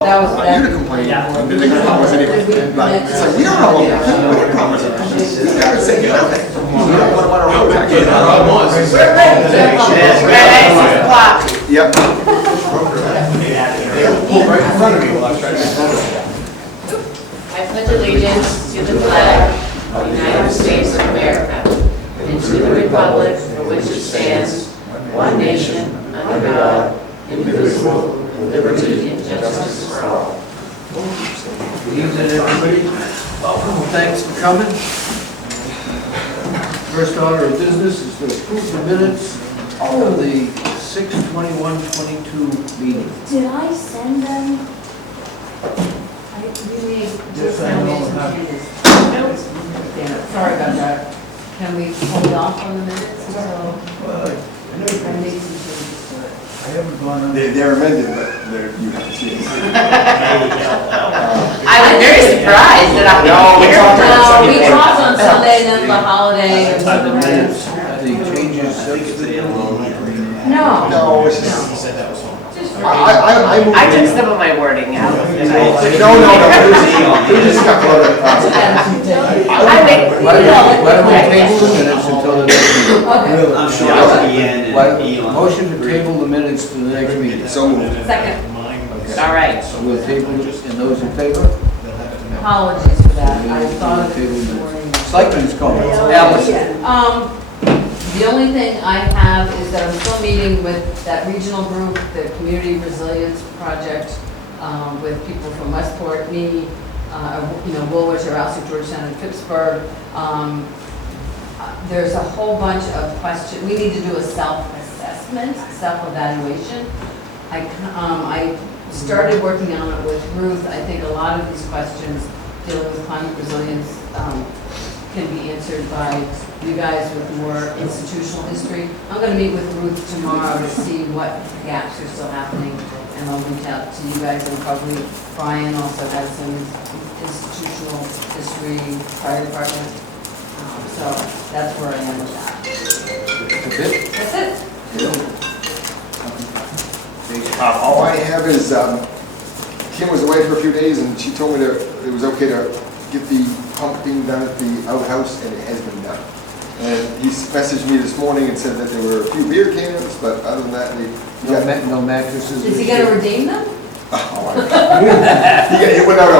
That was You to complain. Yeah. The big problem was anyway. Like, it's like, we don't know what the problem is. We never say nothing. We don't know what our roads actually are. Yep. Right in front of me while I was trying to. I pledge allegiance to the flag of the United States of America and to the republic for which it stands, one nation, under God, indivisible, with liberty and justice for all. Good evening, everybody. Welcome, thanks for coming. First order of business is to approve the minutes of the 6/21/22 meeting. Did I send them? You need Yes, I know, Nope. Damn it, sorry about that. Can we hold off on the minutes until I make some changes to it? I haven't gone on. They're amended, but you have to see it. I was very surprised that I No, we could hear. talked on No, Sunday. we talked on Sunday, and then the holiday. and Are the something. minutes, are the changes substantive? No. No, it's just. I moved. I took some of my wording out. No, we just got flooded. I make, Why don't we table the minutes until the next meeting? Okay. I'm sure it's Ian and Elon. Motion to table the minutes to the next meeting. So moved. Second. Okay. all right. So we'll table it, and those in favor? Apologies for that. I thought of Table it this minutes. morning. Selectmen's comments. Alice. The only thing I have is that I'm still meeting with that regional group, the Community Resilience Project, with people from Westport, me, Woolwich, Rouseing, Georgetown, and Pittsburgh. There's a whole bunch of questions. We need to do a self-assessment, self-evaluation. I started working on it with Ruth. I think a lot of these questions dealing with climate resilience can be answered by you guys with more institutional history. I'm going to meet with Ruth tomorrow to see what gaps are still happening, and I'll reach out to you guys, and probably Brian also has some institutional history, fire department. So that's where I am with that. That's it? That's it. All I have is, Kim was away for a few days and she told me that it was okay to get the pumping done at the outhouse, and it has been done. And he messaged me this morning and said that there were a few beer cans, but other than that, No mattresses? Is he going to redeem them? No,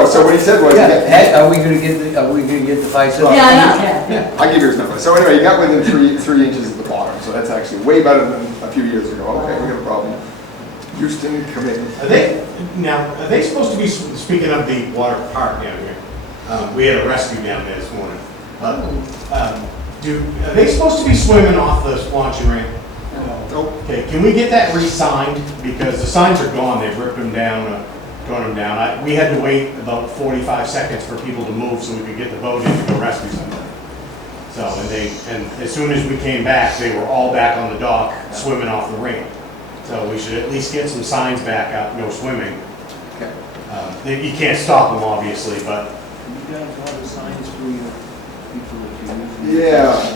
so what he said was, Yeah, are we gonna get the 5 cents? Yeah, I know. I'll give you his number. So anyway, he got within three inches of the bottom, so that's actually way better than a few years ago. Okay, we got a problem. Houston, come in. Are they supposed to be, speaking of the water park down here, we had a rescue down there this morning. Are they supposed to be swimming off the launch and ramp? Nope. Okay, can we get that re-signed? Because the signs are gone, they've ripped them down, torn them down. We had to wait about 45 seconds for people to move so we could get the boat in to go rescue somebody. So, and as soon as we came back, they were all back on the dock, swimming off the ramp. So we should at least get some signs back up, no swimming. Okay. You can't stop them, obviously, but You guys have the signs for your people that you use? Yeah.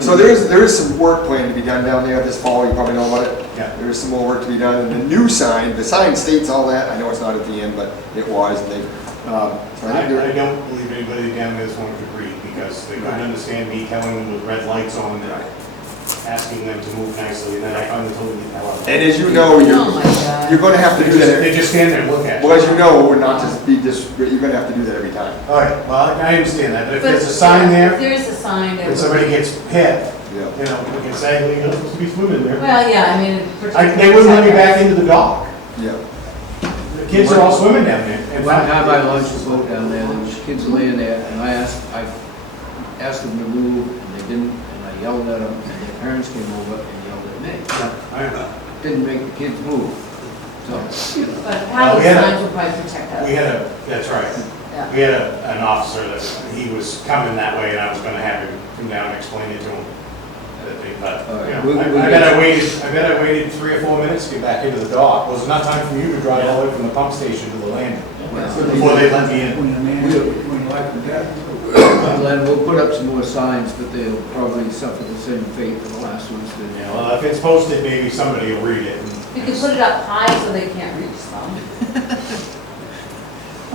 So there is some work planned to be done down there this fall. You probably know about it. Yeah. There is some more work to be done, and the new sign, the sign states all that. I know it's not at the end, but it was. And they, so I think I don't believe anybody down there is going to agree, because they couldn't understand me telling them with red lights on that, asking them to move nicely, and then I finally told them to tell them. And as you know, Oh my God. you're going to have to do that. They just stand there and look at you. Well, as you know, we're not just be just. You're going to have to do that every time. All right, well, I understand that, but if But there's a sign If there, there's a sign. and somebody gets hit, Yeah. we can say, well, you're not supposed to be swimming there. Well, yeah, I mean. They wouldn't let me back into the dock. Yeah. The kids are all swimming down there. And one time I launched a boat down there, there was kids laying there, and I asked them to move, and they didn't, and I yelled at them, and their parents came over and yelled at me. Didn't make the kids move. So, But how the we had a- signs will probably protect us. That's right. Yeah. We had an officer that, he was coming that way, and I was gonna have him come down and explain it to him. But, All right. you know, I bet I waited 3 or 4 minutes to get back into the dock. Well, it was enough time for you to drive all the way from the pump station to the landing before they let me in. Glenn, we'll put up some more signs, but they'll probably suffer the same fate that the last ones did. Yeah, well, if it's posted, maybe somebody will read it. You can put it up high so they can't reach them.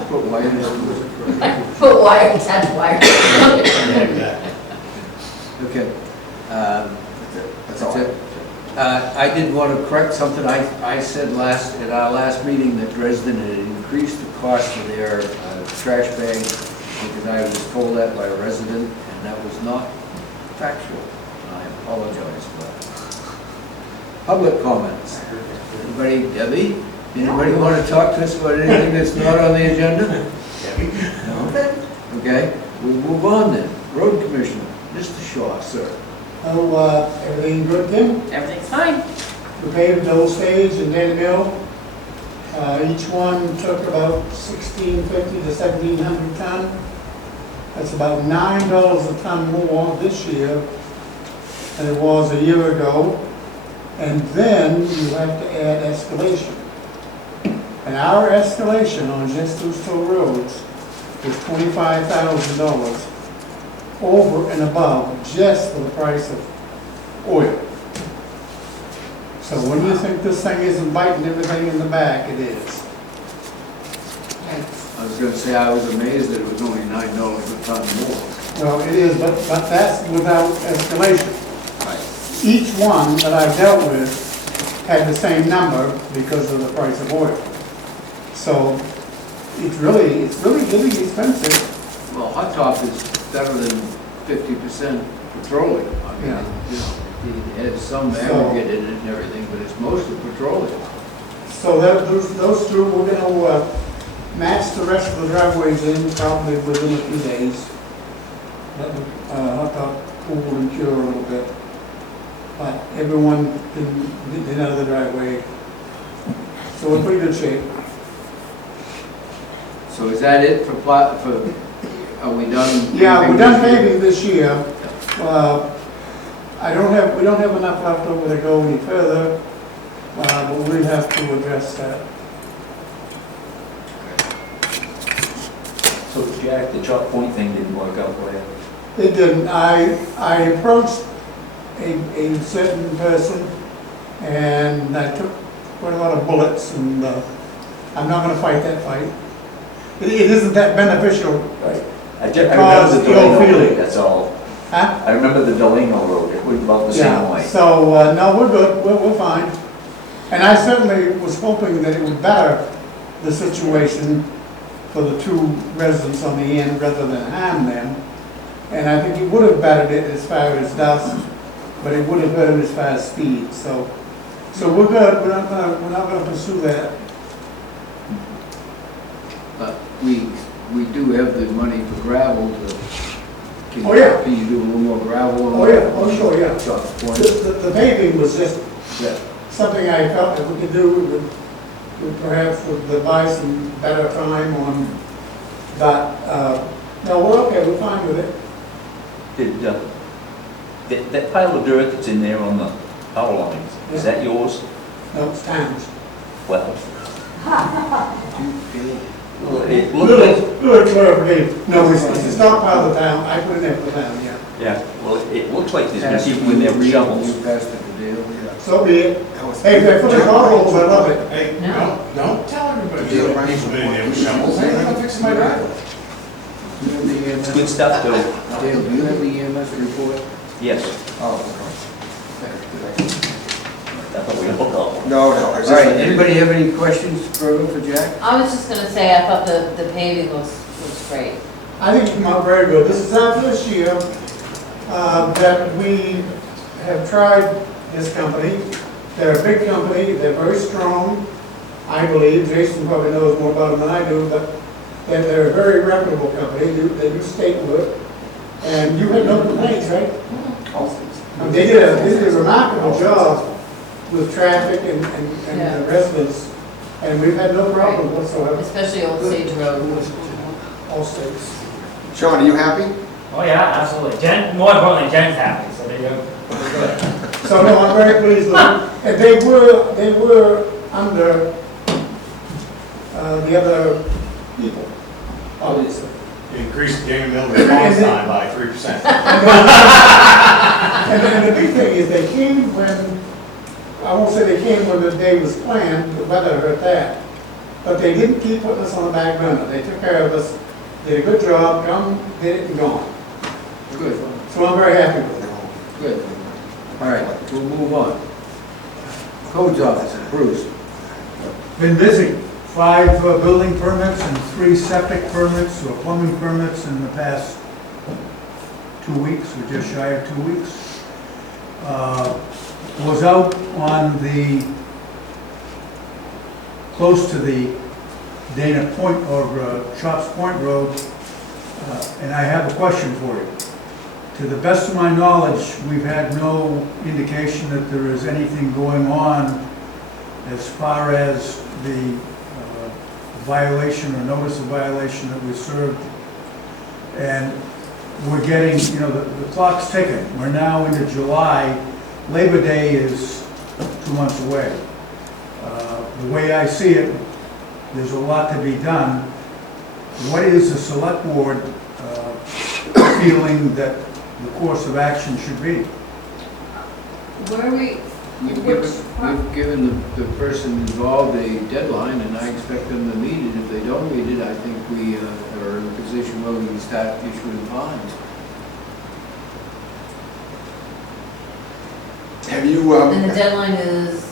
Put wires to it. Put wire, attach wire. Yeah, exactly. Okay. That's all. That's it. I did want to correct something I said at our last meeting, that Dresden had increased the cost of their trash bag, because I was told that by a resident, and that was not factual. I apologize for that. Public comments. Anybody, Debbie? Anybody want to talk to us about anything that's not on the agenda? No? Okay, we'll move on then. Road Commissioner, Mr. Shaw, sir. Oh, everything good, Tim? Everything's fine. We paved the old stage and Danny Mill. Each one took about 1,650 to 1,700 ton. That's about $9 a ton more this year than it was a year ago. And then you have to add escalation. And our escalation on just those two roads is $25,000 over and above just for the price of oil. So when you think this thing isn't biting everything in the back, it is. I was going to say, I was amazed that it was only $9 a ton more. Well, it is, but that's without escalation. Each one that I've dealt with had the same number because of the price of oil. So it's really getting expensive. Well, hot top is better than 50% petroleum. I mean, Yeah. you know, it has some aggregate in it and everything, but it's mostly petroleum. So those two, we're gonna match the rest of the driveways in probably within a few days. Let the hot top cool and cure a little bit. But everyone did another driveway. So we're in pretty good shape. So is that it for are we done? Yeah, we're done paving this year. We don't have enough left over to go any further, but we'll have to address that. So Jack, the chalk point thing didn't work out for you? It didn't. I approached a certain person, and I took quite a lot of bullets, and I'm not gonna fight that fight. It isn't that beneficial. Right. I Because remember the ill Delano feeling. Road, that's all. Huh? I remember the Delano Road, it was about the same Yeah, way. so, no, we're good, we're fine. And I certainly was hoping that it would better the situation for the two residents on the end rather than harm them. And I think it would have bettered it as far as dust, but it would have hurt it as far as speed, so we're good, we're not gonna pursue that. But we do have the money for gravel to. Oh, yeah. Can you do a little more gravel? Oh, yeah, oh, sure, yeah. Chalk point? The paving was just Yeah. something I felt that we could do, with perhaps would buy some better time on, but, no, we're okay, we're fine with it. Did, that pile of dirt that's in there on the power lines, is that yours? No, it's Towns. Well, it Little, looked like, little clarification, no, it's a stockpile of town, I put it in for town, yeah. yeah, well, it looks like there's been people in there with shovels. You passed it to Dale. So be it. Hey, if I put the potholes, I love it. Hey, No. don't tell everybody that people been in there with shovels, hey, I'm fixing my driveway. Do you have the EMS? It's good stuff though. Dale, do you have the EMS report? Yes, Oh, I thought we hooked up. No, I was all just. right, anybody have any questions further for Jack? I was just gonna say, I thought the paving looks great. I think it came out very good. This is our first year that we have tried this company. They're a big company, they're very strong, I believe. Jason probably knows more about them than I do, but they're a very reputable company. They do state work. And you had no complaints, right? They did a remarkable job with traffic and Yeah. the residents, and we've had no problem whatsoever. Especially Old Sage Road. All states. Sean, are you happy? Oh yeah, absolutely. Jen, more importantly, Jen's happy, so there you go. We're good. So no, I'm very pleased with them. And they were under the other people, obviously. increased the Dana Mill response time by 3%. And the big thing is they came when, I won't say they came when the day was planned, the weather hurt that. But they didn't keep putting us on the back burner. They took care of us, did a good job, come, did it and gone. Good, So I'm very happy with it. good. All right, we'll move on. Codes officer, Bruce. Been busy. 5 building permits and 3 septic permits or plumbing permits in the past 2 weeks, or just shy of 2 weeks. Was out on the, close to the Dana Point or Chops Point Road, and I have a question for you. To the best of my knowledge, we've had no indication that there is anything going on as far as the violation or notice of violation that we served. And we're getting, you know, the clock's ticking. We're now into July. Labor Day is 2 months away. The way I see it, there's a lot to be done. What is the select board feeling that the course of action should be? Where are we, We've given the person involved a deadline, and I expect them to meet it. If they don't meet it, I think we are in a position where we can start issuing fines. Have you, and the deadline is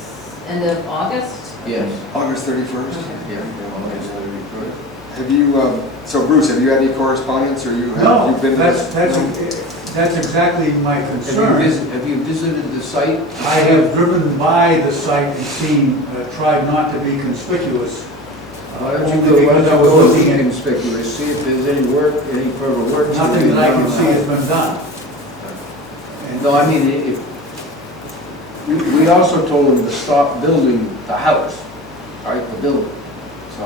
end of August? Yes. August 31st? Yeah, August 31st. Have you, so Bruce, have you had any correspondence, or you No, you've been? that's exactly my concern. Have you visited the site? I have driven by the site and seen, tried not to be conspicuous. Why don't you Only go, because I was looking at inconspicuous, see if there's any work, any further work. nothing that I can see has been done. And No, I mean, if, we also told them to stop building the house, right, the building. So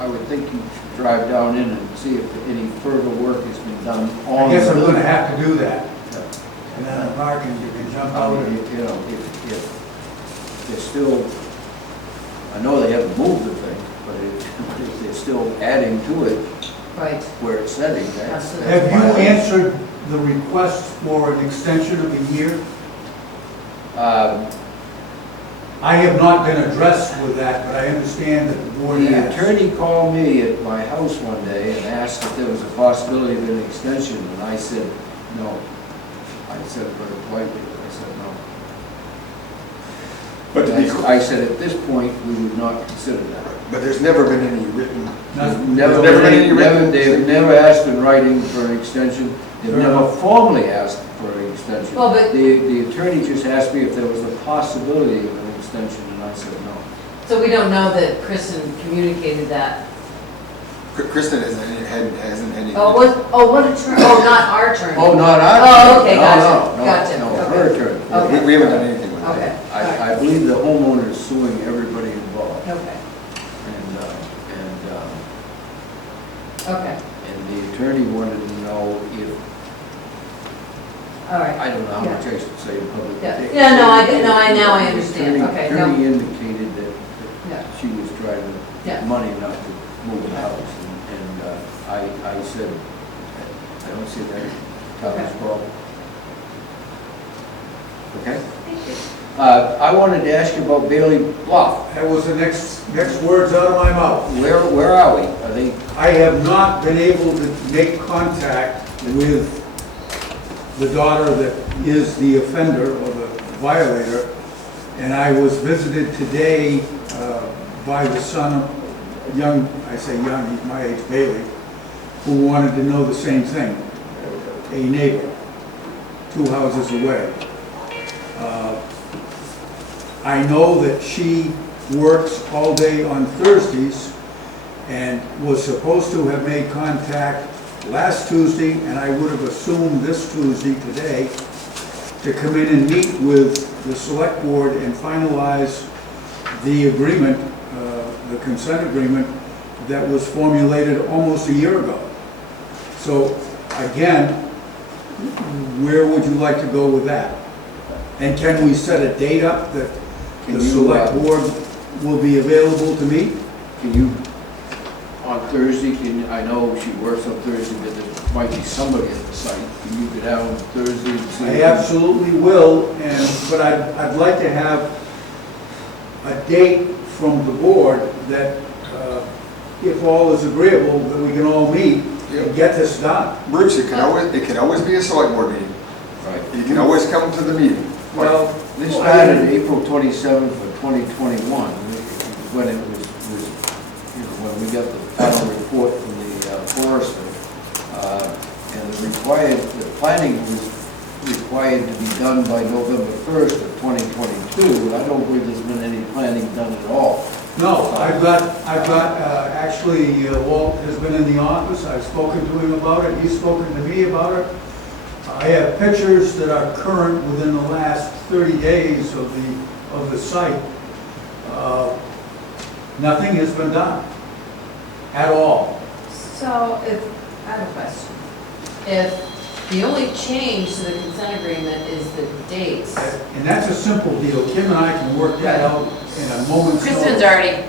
I would think you should drive down in and see if any further work has been done on I guess the I'm building. gonna have to do that. And then a parking, you can jump I out mean, and you know, if they're still, I know they haven't moved the thing, but if they're still adding to it Right. where it's setting, that's. Absolutely. Have you answered the request for an extension of a year? I have not been addressed with that, but I understand that the board The has. attorney called me at my house one day and asked if there was a possibility of an extension, and I said, no. I said very politely, I said no. But to be clear, I said, at this point, we would not consider that. but there's never been any written. Nothing. Never, Never been any written- they've never asked in writing for an extension, they've never formally asked for an extension. Well, but- The attorney just asked me if there was a possibility of an extension, and I said no. So we don't know that Kristen communicated that. Kristen hasn't any. What attorney, not our attorney. Oh, not our Oh, attorney. okay, No, gotcha, no, gotcha, No, okay. her attorney. Okay. We haven't done anything with Okay, that. all right, I believe the homeowner is suing everybody involved, okay, okay, and the attorney wanted to know if, all right. I don't know how much I should say in public. Yeah. Yeah, no, now I understand. The Okay, no. attorney indicated that Yeah. she was trying to Yeah. get money enough to move the house, and I said, I don't see that as a problem. Okay? I wanted to ask you about Bailey Bluff. That was the next words out of my mouth. Where are we? Are they? I have not been able to make contact with the daughter that is the offender or the violator, and I was visited today by the son of young, I say young, he's my age, Bailey, who wanted to know the same thing, a neighbor, 2 houses away. I know that she works all day on Thursdays and was supposed to have made contact last Tuesday, and I would have assumed this Tuesday, today, to come in and meet with the select board and finalize the agreement, the consent agreement that was formulated almost a year ago. So again, where would you like to go with that? And can we set a date up that the select board will be available to meet? Can you, on Thursday, I know she works on Thursday, but there might be somebody at the site. Can you get out on Thursday and see? I absolutely will, but I'd like to have a date from the board that, if all is agreeable, that we can all meet and get this done. Bruce, it can always be a select board meeting. Right. You can always come to the meeting. Well, this started April 27th of 2021, when it was, when we got the final report from the forester. And the planning was required to be done by November 1st of 2022, and I don't believe there's been any planning done at all. No, I've got, actually, Walt has been in the office, I've spoken to him about it, he's spoken to me about it. I have pictures that are current within the last 30 days of the site. Nothing has been done, at all. So I have a question. If the only change to the consent agreement is the dates. And that's a simple deal, Kim and I can work that out in a moment's Kristen's notice.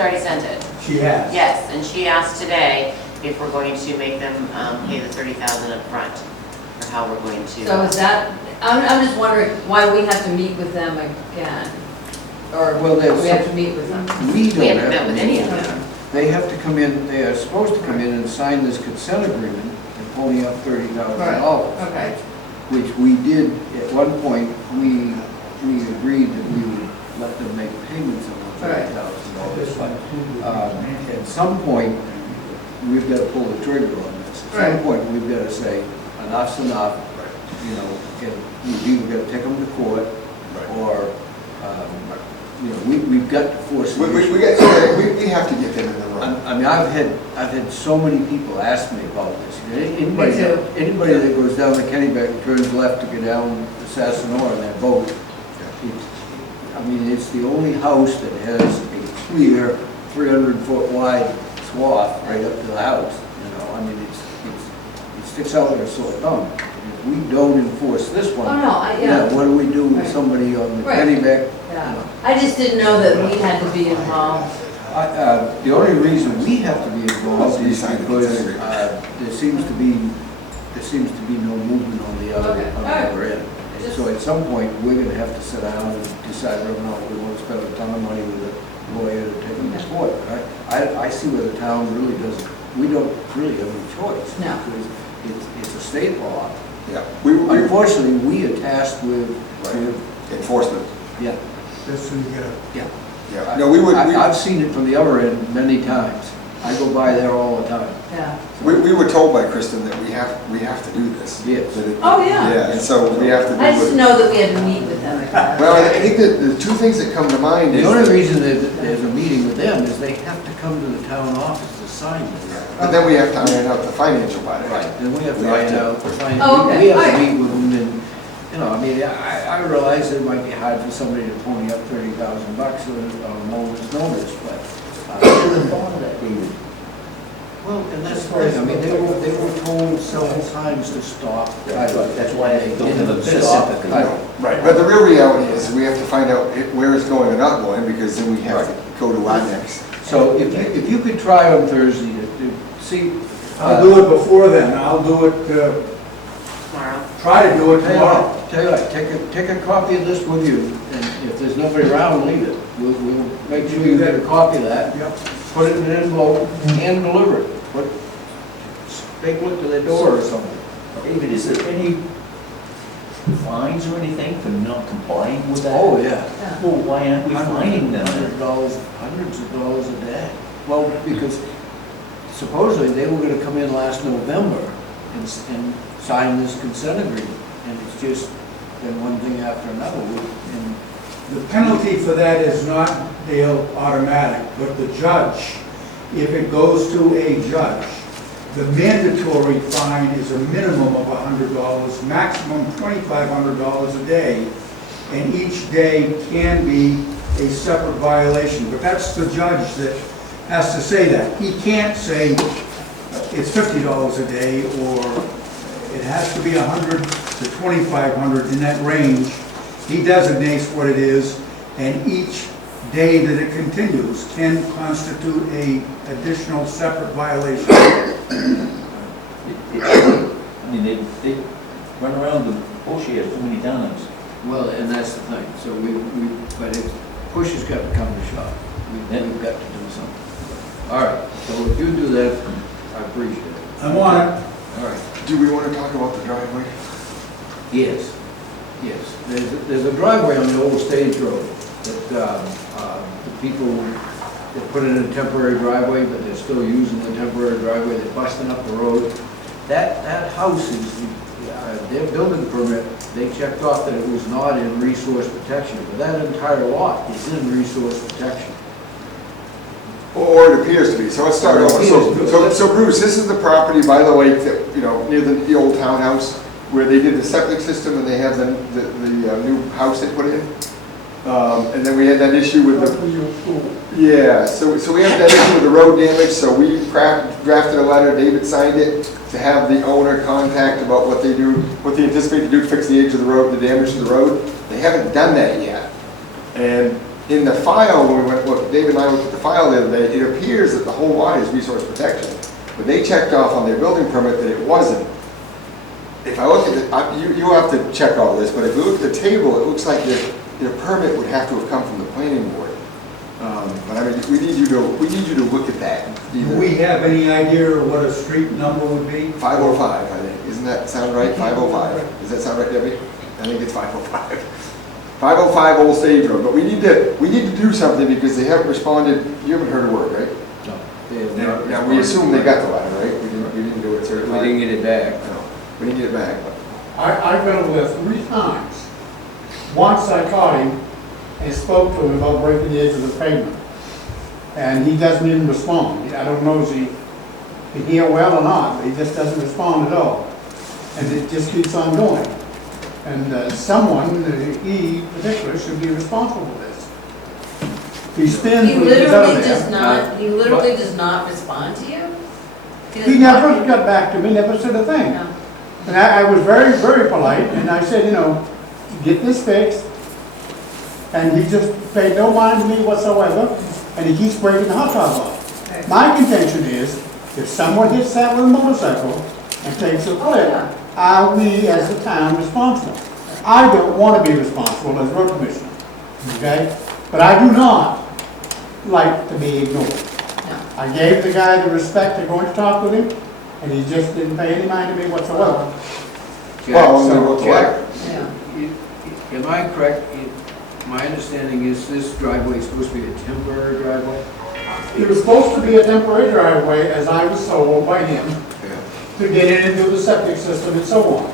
already sent it. She has. Yes, and she asked today if we're going to make them pay the $30,000 up front, or how we're going to. So is that, I'm just wondering why we have to meet with them again? Or Well, we have to meet with them? We don't haven't met have with to any meet of with them. They have to come in, they are supposed to come in and sign this consent agreement and pony up $30,000. Okay. Which we did, at one point, we agreed that we would let them make payments of $30,000. But at some point, we've got to pull the trigger on this. At some point, we've got to say, enough's enough, you know, and we've either got to take them to court, or, you know, we've got to force We it. have to get them in the room. I mean, I've had so many people ask me about this. Anybody that goes down the Kennebec and turns left to get down the Sassanora and that boat, I mean, it's the only house that has a clear 300-foot wide swath right up to the house. You know, I mean, it sticks out like a sore thumb. If we don't enforce this one, what do we do with somebody on the Kennebec? Yeah. I just didn't know that we had to be involved. The only reason we have to be involved is because there seems to be no movement on the other end. And so at some point, we're going to have to sit down and decide whether or not we want to spend a ton of money with a lawyer to take them to court. I see where the town really doesn't. We don't really have any choice. No. Because it's a state law. Yeah. Unfortunately, we are tasked with enforcement. Yeah. This we get a. Yeah. Yeah. No, I've seen it from the other end many times. I go by there all the time. Yeah. We were told by Kristen that we have to do this. Yes. Yeah, and so we have to do it. I just know that we had to meet with them again. Well, I think that the two things that come to mind is The only reason that there's a meeting with them is they have to come to the town office to sign it. But then we have to iron out the financial part of it. Right, then we have to iron out the finance. Oh, okay. We have to Alright. meet with them and, you know, I mean, I realize it might be hard for somebody to pony up $30,000 on a moment's notice, but. Well, and that's the thing, I mean, they were told several times to stop. That's why I don't have a bit of Stop. sympathy. Right, but the real reality is we have to find out where it's going or not going, because then we have to go to our next. So if you could try on Thursday to see. I'll do it before then, I'll do it, Tomorrow. try to do it tomorrow. Tell you what, take a copy of this with you, and if there's nobody around, leave it. We'll make sure you get a copy of that. Yep. Put it in an envelope, hand deliver it. Take a look to their door or something. David, is there any fines or anything for not complying with that? Oh, yeah. Well, why aren't we fining them? Hundreds of dollars a day. Well, because supposedly they were gonna come in last November and sign this consent agreement, and it's just been one thing after another. And The penalty for that is not, Dale, automatic, but the judge, if it goes to a judge, the mandatory fine is a minimum of $100, maximum $2,500 a day, and each day can be a separate violation. But that's the judge that has to say that. He can't say it's $50 a day, or it has to be $100 to $2,500 in that range. He designates what it is, and each day that it continues can constitute a additional separate violation. I mean, they run around the bush here too many times. Well, and that's the thing, so but if push has got to come to shove, we've got to do something. All right, so if you do that, I appreciate it. I'm on it. All right. Do we want to talk about the driveway? Yes, yes. There's a driveway on the old stage road that the people, they put in a temporary driveway, but they're still using the temporary driveway. They're busting up the road. That house is, their building permit, they checked off that it was not in resource protection, but that entire lot is in resource protection. Or it appears to be, so let's start over. So Bruce, this is the property by the lake that, near the old townhouse, where they did the septic system and they have the new house they put in. And then we had that issue with the, yeah, so we have that issue with the road damage, so we drafted a letter, David signed it, to have the owner contact about what they anticipate to do to fix the edge of the road, the damage to the road. They haven't done that yet. And in the file, when we went, look, David and I looked at the file the other day, it appears that the whole lot is resource protection. But they checked off on their building permit that it wasn't. If I look at it, you have to check all this, but if you look at the table, it looks like their permit would have to have come from the planning board. But I mean, we need you to look at that. Do we have any idea what a street number would be? 505, I think. Isn't that sound right? 505. Does that sound right, Debbie? I think it's 505. 505 Old Stage Road. But we need to do something because they haven't responded. You haven't heard a word, right? No. They have not. Now we assume they got the letter, right? We didn't do it certainly. We didn't get it back. No, we didn't get it back. I've been over there 3 times. Once I caught him and spoke to him about breaking the edge of the pavement. And he doesn't even respond. I don't know if he can hear well or not, but he just doesn't respond at all. And it just keeps on going. And someone, he in particular, should be responsible for this. He spins He when he's literally out does there. not, he literally does not respond to you? He never got back to me, never said a thing. No. And I was very, very polite, and I said, get this fixed. And he just paid no mind to me whatsoever, and he keeps breaking the hot tub off. Okay. My contention is, if someone hits that with a motorcycle and takes a flip, are we as a town responsible? I don't want to be responsible as road commissioner, okay? But I do not like to be ignored. No. I gave the guy the respect to go and talk with him, and he just didn't pay any mind to me whatsoever. Well, So, we wrote the letter. Yeah. Am I correct? My understanding is this driveway is supposed to be a temporary driveway? It was supposed to be a temporary driveway, as I was told by him, to get in and do the septic system and so on.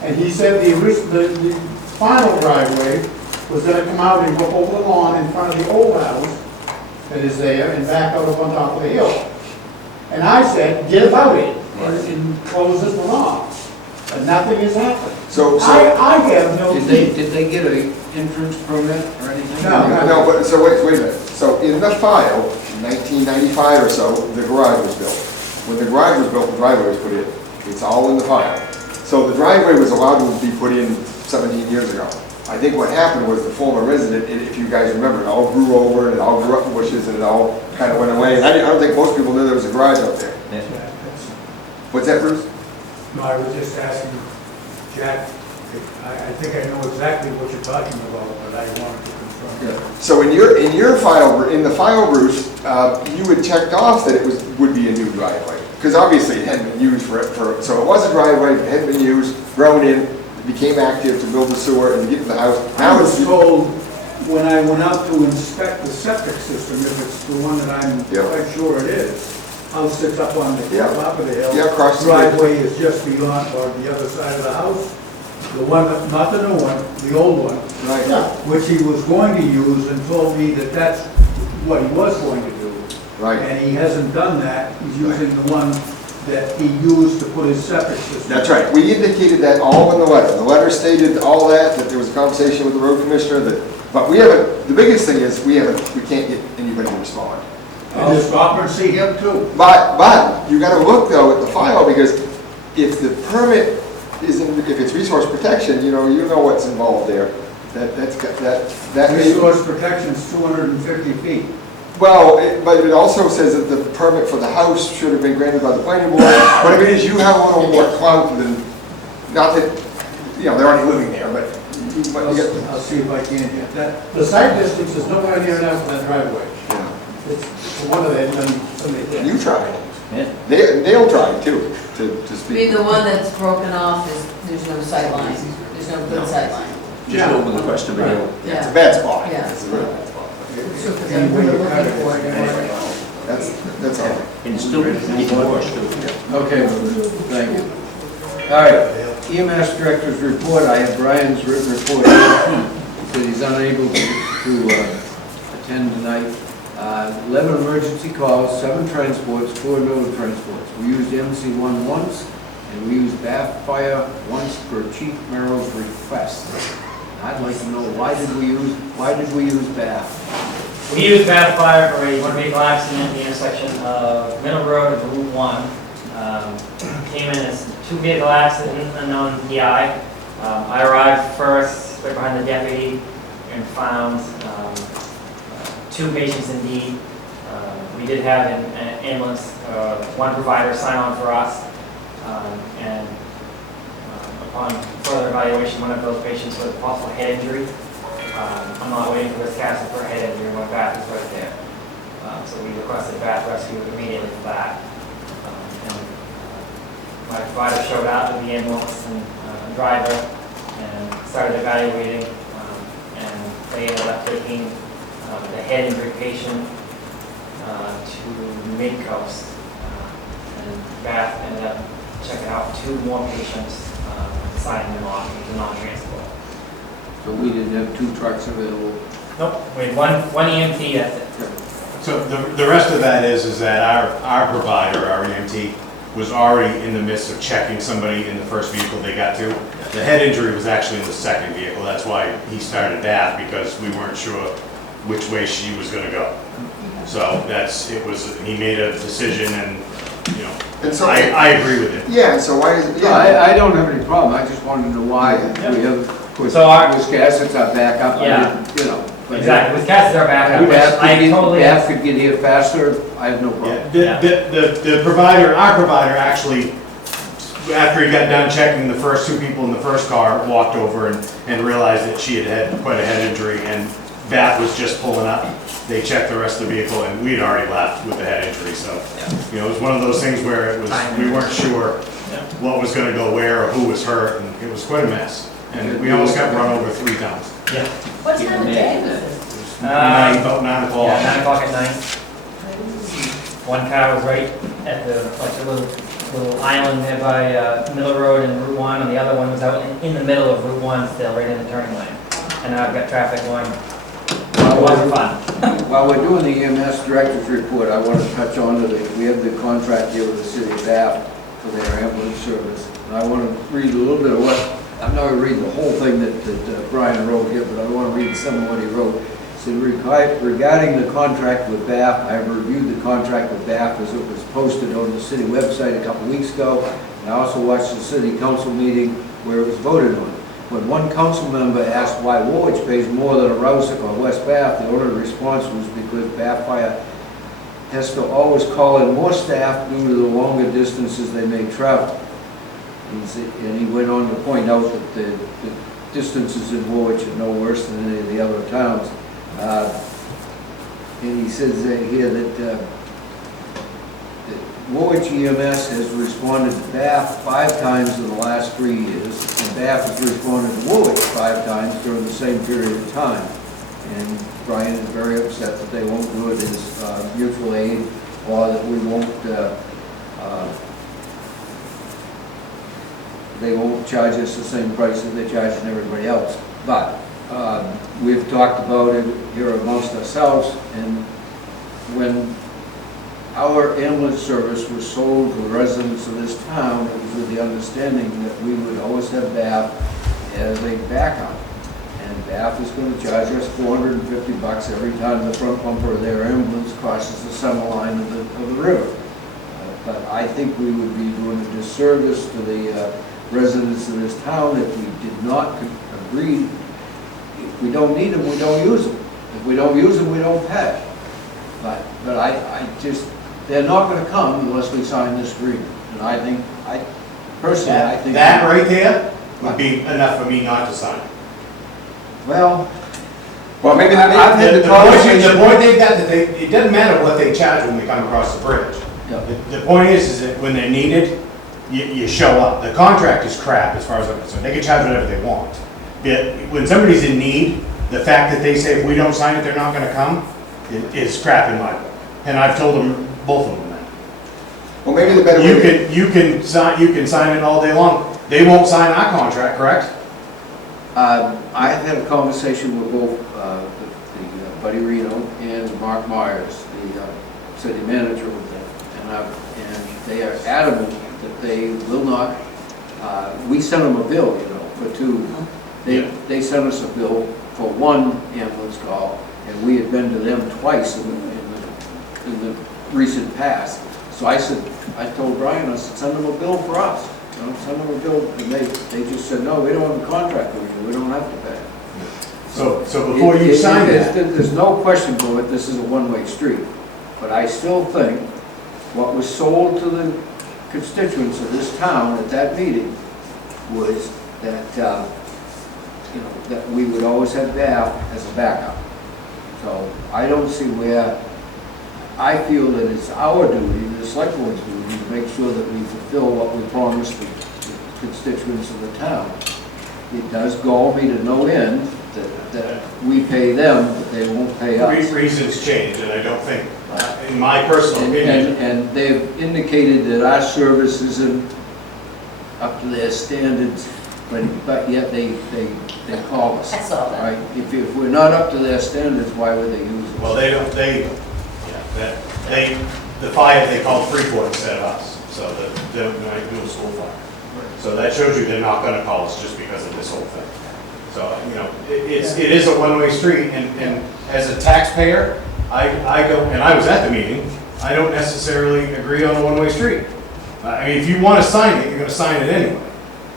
And he said the final driveway was gonna come out and go over the lawn in front of the old house that is there and back out up on top of the hill. And I said, get about it, and close this one off. But nothing has happened. So I have no. Did they get an entrance permit or anything? no, but so wait a minute. So in the file, in 1995 or so, the garage was built. When the garage was built, the driveway was put in. It's all in the file. So the driveway was allowed to be put in 17 years ago. I think what happened was the former resident, and if you guys remember, it all grew over and it all grew up in bushes and it all kind of went away. And I don't think most people knew there was a garage up there. What's that, Bruce? No, I was just asking Jack, I think I know exactly what you're talking about, but I wanted to confirm. So in your file, in the file, Bruce, you had checked off that it would be a new driveway. Because obviously it hadn't been used so it was a driveway, it hadn't been used, grown in, it became active to build the sewer and to get to the house. I was told when I went out to inspect the septic system, if it's the one that I'm quite sure it is, house sits up on the top of the hill. Yeah, across the street. Driveway is just beyond, or the other side of the house. The one, not the new one, the old one. Right. Which he was going to use and told me that that's what he was going to do. Right. And he hasn't done that. He's using the one that he used to put his septic system. That's right. We indicated that all in the letter. The letter stated all that there was a conversation with the road commissioner, but we haven't, the biggest thing is we can't get anybody to respond. I'll stop and see him too. But you gotta look though at the file, because if the permit if it's resource protection, you know what's involved there. That may, Resource protection's 250 feet. well, but it also says that the permit for the house should have been granted by the planning board. Whatever it is, you have a little more clout than, not that, you know, they're already living there, but you might get. I'll see if I can get that. The site distance is nowhere near enough for that driveway. Yeah. It's one of them, somebody did. You tried. Yeah. They'll try too, to I mean, speak. the one that's broken off is, there's no sight line, there's no good sight line. Yeah. Just over the crest of a hill. It's a Yeah. bad spot. Yeah. It's a really bad spot. True, because I'm really looking for it. Anyway, that's all. And it's still getting worse too. Okay, thank you. All right, EMS Director's report, I have Brian's written report. He said he's unable to attend tonight. 11 emergency calls, 7 transports, 4 no transports. We used MC1 once, and we used Bath Fire once per Chief Merrill's request. I'd like to know, why did we use Bath? We used Bath Fire for a motor vehicle accident at the intersection of Middle Road and Route 1. Came in as 2 vehicle accident, unknown PI. I arrived first, right behind the deputy, and found 2 patients indeed. We did have an ambulance, one provider sign on for us, and upon further evaluation, one of those patients with a possible head injury. I'm not waiting for this castle for a head injury, my bath is right there. So we requested bath rescue immediately for that. And my provider showed out with the ambulance and driver and started evaluating, and they ended up taking the head injury patient to Mid-Coast. And Bath ended up checking out 2 more patients, signing them off into non-transport. So we didn't have 2 trucks available. Nope, we had one EMT, that's it. So the rest of that is that our provider, our EMT, was already in the midst of checking somebody in the first vehicle they got to. The head injury was actually in the second vehicle. That's why he started that, because we weren't sure which way she was gonna go. So he made a decision, and, you know, And so, I agree with it. yeah, and so why is it, Yeah, yeah. I don't have any problem, I just wanted to know why Yeah. we have, of course, So our- Wiscasset's our backup, Yeah. you know. but Exactly, with cats are backup, Would which I totally. Bath could get here faster, I have no problem. Yeah, the provider, our provider actually, after he got done checking the first 2 people in the first car, walked over and realized that she had quite a head injury, and Bath was just pulling up. They checked the rest of the vehicle, and we had already left with the head injury, so, you know, it was one of those things where we weren't sure what was gonna go where, or who was hurt, and it was quite a mess. And we almost got run over 3 times. Yeah. What time of day was this? About 9 o'clock. Yeah, 9 o'clock at night. One car was right at the, like a little island there by Middle Road and Route 1, and the other one was out in the middle of Route 1 still, right in the turning lane. And now I've got traffic going. It wasn't fun. While we're doing the EMS Director's report, I want to touch on we have the contract here with the city of Bath for their ambulance service. And I want to read a little bit of I'm not going to read the whole thing that Brian wrote here, but I want to read some of what he wrote. He said, regarding the contract with Bath, I have reviewed the contract with Bath as it was posted on the city website a couple weeks ago. And I also watched the city council meeting where it was voted on. When one council member asked why Woolwich pays more than a Rouseck or West Bath, the only response was because Bath Fire has to always call in more staff due to the longer distances they may travel. And he went on to point out that the distances in Woolwich are no worse than any of the other towns. And he says here that Woolwich EMS has responded to Bath 5 times in the last 3 years, and Bath has responded to Woolwich 5 times during the same period of time. And Brian is very upset that they won't do it as mutual aid, or that they won't charge us the same price that they're charging everybody else. But we've talked about it here amongst ourselves, and when our ambulance service was sold to the residents of this town, it was with the understanding that we would always have Bath as a backup. And Bath is going to charge us $450 every time the front bumper of their ambulance crosses the center line of the river. But I think we would be doing a disservice to the residents of this town if we did not agree we don't need them, we don't use them. If we don't use them, we don't pay. But I just, they're not gonna come unless we sign this agreement. And I think, personally, I think. That right there would be enough for me not to sign. Well, Well, maybe I've had the The conversation. point they've got, that it doesn't matter what they charge when we come across the bridge. Yeah. The point is that when they're needed, you show up. The contract is crap as far as I'm concerned. They can charge whatever they want. When somebody's in need, the fact that they say if we don't sign it, they're not gonna come, is crap in my book. And I've told them, both of them that. Well, maybe the better way. You can sign it all day long. They won't sign our contract, correct? I have had a conversation with both the Buddy Reno and Mark Myers, the city manager of them, and they are adamant that they will not, we sent them a bill, for two. They sent us a bill for one ambulance call, and we had been to them twice in the recent past. So I told Brian, I said, send them a bill for us. Send them a bill, and they just said, no, we don't have a contract with you, we don't have to pay. So before you sign that. There's no question to it, this is a one-way street. But I still think what was sold to the constituents of this town at that meeting was that, that we would always have that as a backup. So I don't see where, I feel that it's our duty, the select board's duty, to make sure that we fulfill what we promised the constituents of the town. It does gall me to no end that we pay them, but they won't pay us. Reasons change, and I don't think, in my personal opinion. And they've indicated that our service isn't up to their standards, but yet they call us. I saw that. Right? If we're not up to their standards, why would they use us? Well, the fire, they called Freeport instead of us, so they're going to do a school fire. So that shows you they're not gonna call us just because of this whole thing. So, it is a one-way street, and as a taxpayer, I don't, and I was at the meeting, I don't necessarily agree on a one-way street. I mean, if you wanna sign it, you're gonna sign it anyway.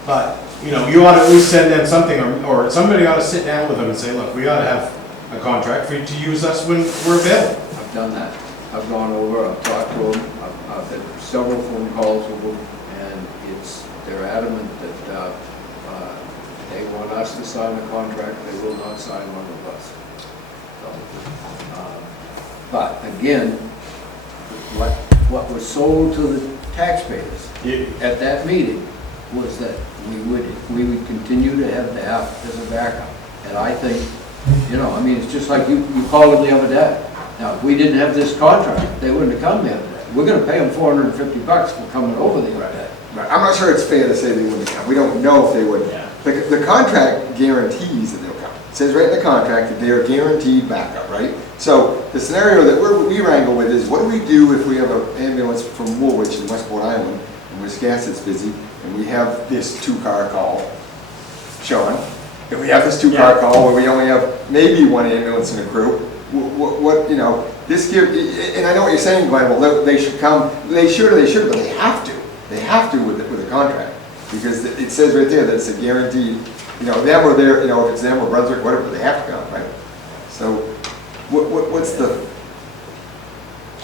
But, you ought to at least send them something, or somebody ought to sit down with them and say, look, we ought to have a contract for you to use us when we're available. I've done that. I've gone over, I've talked to them, I've had several phone calls with them, and they're adamant that they want us to sign the contract, they will not sign one with us. So, but again, what was sold to the taxpayers at that meeting was that we would continue to have that as a backup. And I think, it's just like you called them the other day. Now, if we didn't have this contract, they wouldn't have come the other day. We're gonna pay them $450 for coming over the other day. Right. I'm not sure it's fair to say they wouldn't come. We don't know if they would. Yeah. The contract guarantees that they'll come. It says right in the contract that they are guaranteed backup, right? So the scenario that we wrangle with is, what do we do if we have an ambulance from Woolwich in Westport Island, and Wiscasset's busy, and we have this two-car call, Sean, if we have this two-car call where we only have maybe one ambulance in a crew, this gives, and I know what you're saying, Glenn, well, they should come, they should, but they have to. They have to with a contract, because it says right there that it's a guaranteed, them or their, if it's them or Brunswick, whatever, they have to come, right? So, what's the?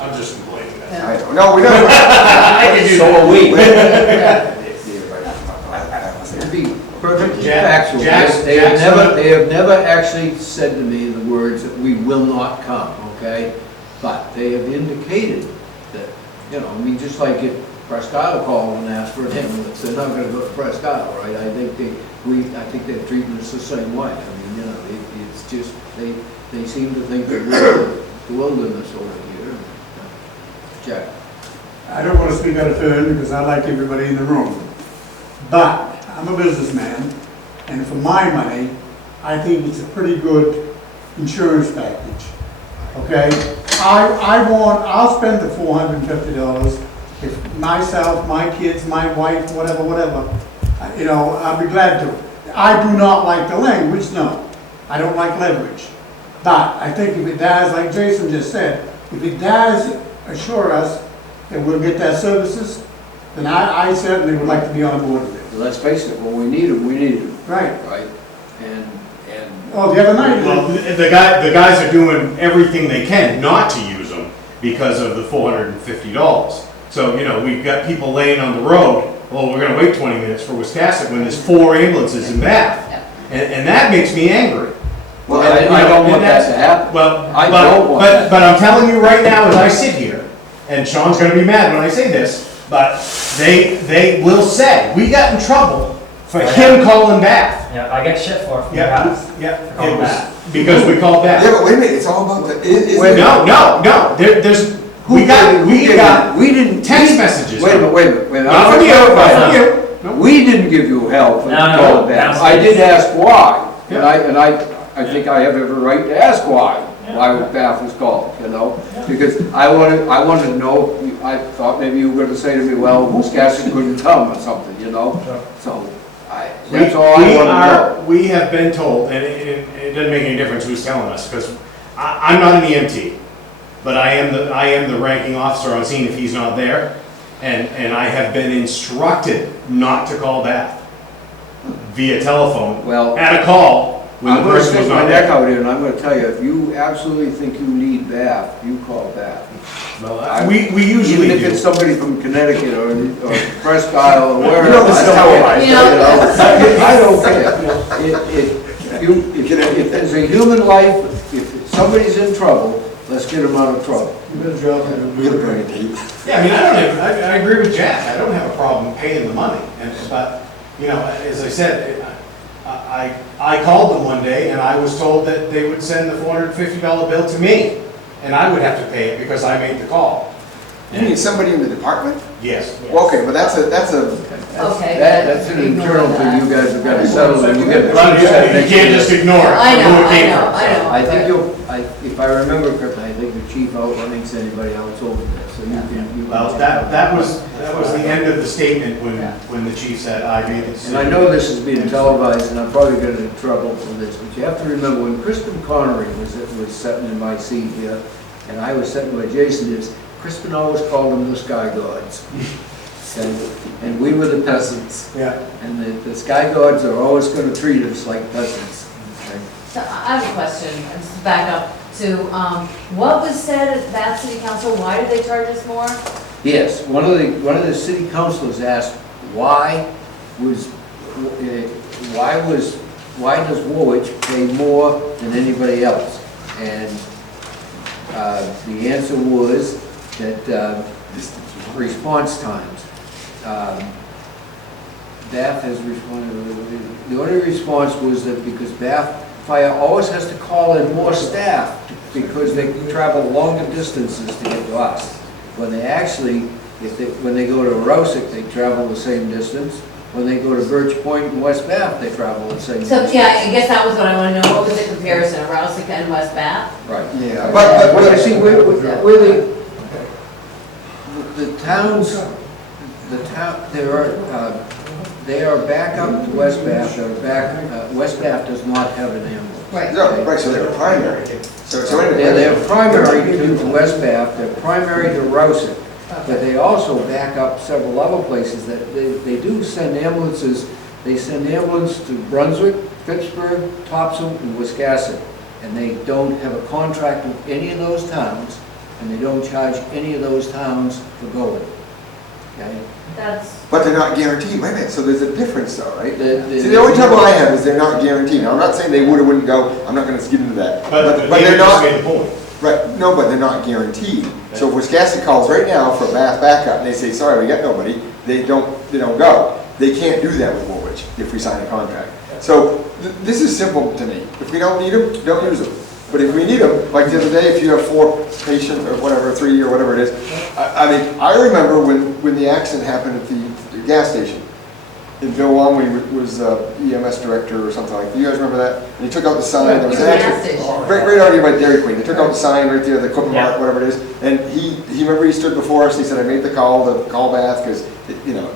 I'm just complaining. I don't know, we don't. I can do So that. are we. To be perfectly Jack- factual, Jack's- they Jack's have never actually said to me the words that we will not come, okay? But they have indicated that, just like if Presque Isle called and asked for an ambulance, they're not gonna go to Presque Isle, right? I think they're treating us the same way. It's just, they seem to think that we're the wilderness over here. Jack? I don't want to speak out of turn because I like everybody in the room. But I'm a businessman, and for my money, I think it's a pretty good insurance package. Okay? I'll spend the $450 if myself, my kids, my wife, whatever, I'll be glad to. I do not like the language, no. I don't like leverage. But I think if it does, like Jason just said, if it does assure us that we'll get that services, then I certainly would like to be on board with it. Let's face it, when we need them, we need them. Right. Right? And Oh, the other night, Well, the guys are doing everything they can not to use them because of the $450. So, you know, we've got people laying on the road, well, we're gonna wait 20 minutes for Wiscasset when there's 4 ambulances in Bath. And that makes me angry. Well, And, you I know, don't and want that that's- to happen. Well, I don't want that. but I'm telling you right now, as I sit here, and Sean's gonna be mad when I say this, but they will say, we got in trouble for him calling Bath. Yeah, I get shit for it from the Yeah, guys. yeah, Call it was, Bath. because we called Bath. Yeah, but wait a minute, it's all about the, is Wait, it? No, there's, we got We didn't. text messages. Wait a minute. Not from you, not from you. No. We didn't give you help for No, calling Bath. that's- I did ask why, and Yeah. I think I have every right to ask why Bath was called, you know? Because I wanted to know, I thought maybe you were gonna say to me, well, Wiscasset couldn't come or something, you know? So, that's all I wanted to know. We have been told, and it doesn't make any difference who's telling us, because I'm not an EMT, but I am the ranking officer on scene if he's not there, and I have been instructed not to call Bath via telephone, Well, at a call, when I'm the gonna person was stick my not neck there. out here and I'm gonna tell you, if you absolutely think you need Bath, you call Bath. Well, we usually Even if it's do. somebody from Connecticut or Presque Isle or wherever. You know, this is televised, You know, I don't care. If there's a human life, if somebody's in trouble, let's get them out of trouble. you better drop it. We gotta bring it deep. Yeah, I mean, I agree with Jack, I don't have a problem paying the money, but, you know, as I said, I called them one day and I was told that they would send the $450 bill to me, and I would have to pay it because I made the call. You mean somebody in the department? Yes. Well, okay, but that's a, Okay. That's an internal thing you guys have got to settle, and you get. But you can't just ignore it. I know, who it I came know, from. I know. I think if I remember correctly, I think the chief outranks anybody else over there, so you can. Well, that was the end of the statement when the chief said, I made the decision. And I know this is being televised, and I'm probably getting in trouble for this, but you have to remember, when Crispin Connery was sitting in my seat here, and I was sitting where Jason is, Crispin always called them the sky gods. And we were the peasants. Yeah. And the sky gods are always gonna treat us like peasants. Okay? So I have a question, just to back up to, what was said at Bath City Council, why did they charge us more? Yes, one of the city councilors asked, why does Woolwich pay more than anybody else? And the answer was that response times. Bath has responded, the only response was that because Bath Fire always has to call in more staff because they travel longer distances to get to us. When they actually, when they go to Rouseck, they travel the same distance. When they go to Birch Point and West Bath, they travel the same So, distance. yeah, I guess that was what I want to know, what was the comparison of Rouseck and West Bath? Right. yeah, Well, you see, they are back up to West Bath, West Bath does not have an ambulance. Right. no, right, so they're primary. So anyway. They're primary to West Bath, they're primary to Rouseck, but they also back up several other places that they do send ambulances. They send ambulance to Brunswick, Pittsburgh, Topsail, and Wiscasset, and they don't have a contract with any of those towns, and they don't charge any of those towns for going. Okay? But they're not guaranteed, wait a minute, so there's a difference though, right? The- See, the only trouble I have is they're not guaranteed. Now, I'm not saying they would or wouldn't go, I'm not gonna get into that. But they're David just not, made the point. right, no, but they're not guaranteed. So if Wiscasset calls right now for a Bath backup, and they say, sorry, we got nobody, they don't go. They can't do that with Woolwich if we sign a contract. So, this is simple to me. If we don't need them, don't use them. But if we need them, like the other day, if you have 4 patients or whatever, 3 or whatever it is, I mean, I remember when the accident happened at the gas station. And Bill Womley was EMS director or something like that. You guys remember that? And he took out the sign. There was an Gas accident. station. Right out here by Dairy Queen. They took out the sign right there, the Cook Yeah. Mart, whatever it is. And he remember he stood before us. He said, I made the call to call Bath because, you know,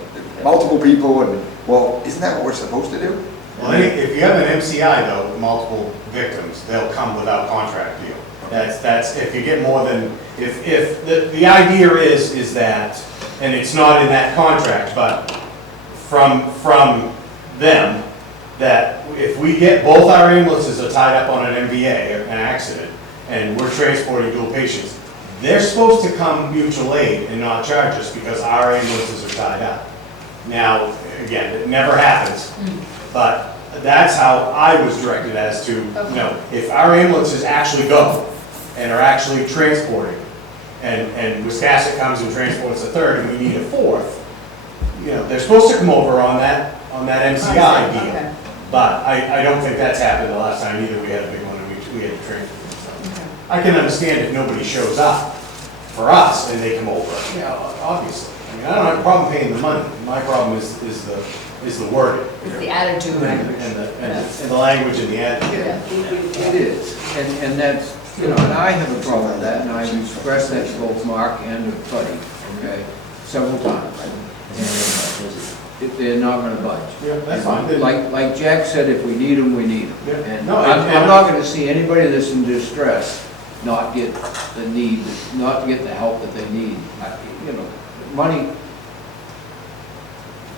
multiple people. And well, isn't that what we're supposed to do? Well, if you have an MCI though, with multiple victims, they'll come without contract deal. That's, if you get more than, if the idea is that, and it's not in that contract, but from them, that if we get, both our ambulances are tied up on an MVA, an accident, and we're transporting dual patients, they're supposed to come mutual aid and not charge us because our ambulances are tied up. Now, again, it never happens, but that's how I was directed as to, if our ambulances actually go and are actually transporting, and Wiscasset comes and transports a third and we need a fourth, they're supposed to come over on that MCI deal. Okay. But I don't think that's happened the last time either. We had a big one and we had to transport. So I can understand if nobody shows up for us and they come over, obviously. I mean, I don't have a problem paying the money. My problem is the wording. It's the attitude. And the language and the attitude. It is, and that's, and I have a problem with that, and I've expressed that to both Mark and to Buddy, okay, several times. And they're not gonna budge. Yeah, that's fine. Like Jack said, if we need them, we need them. Yeah. And No, I'm not gonna see anybody that's in distress not get the need, not get the help that they need. Money,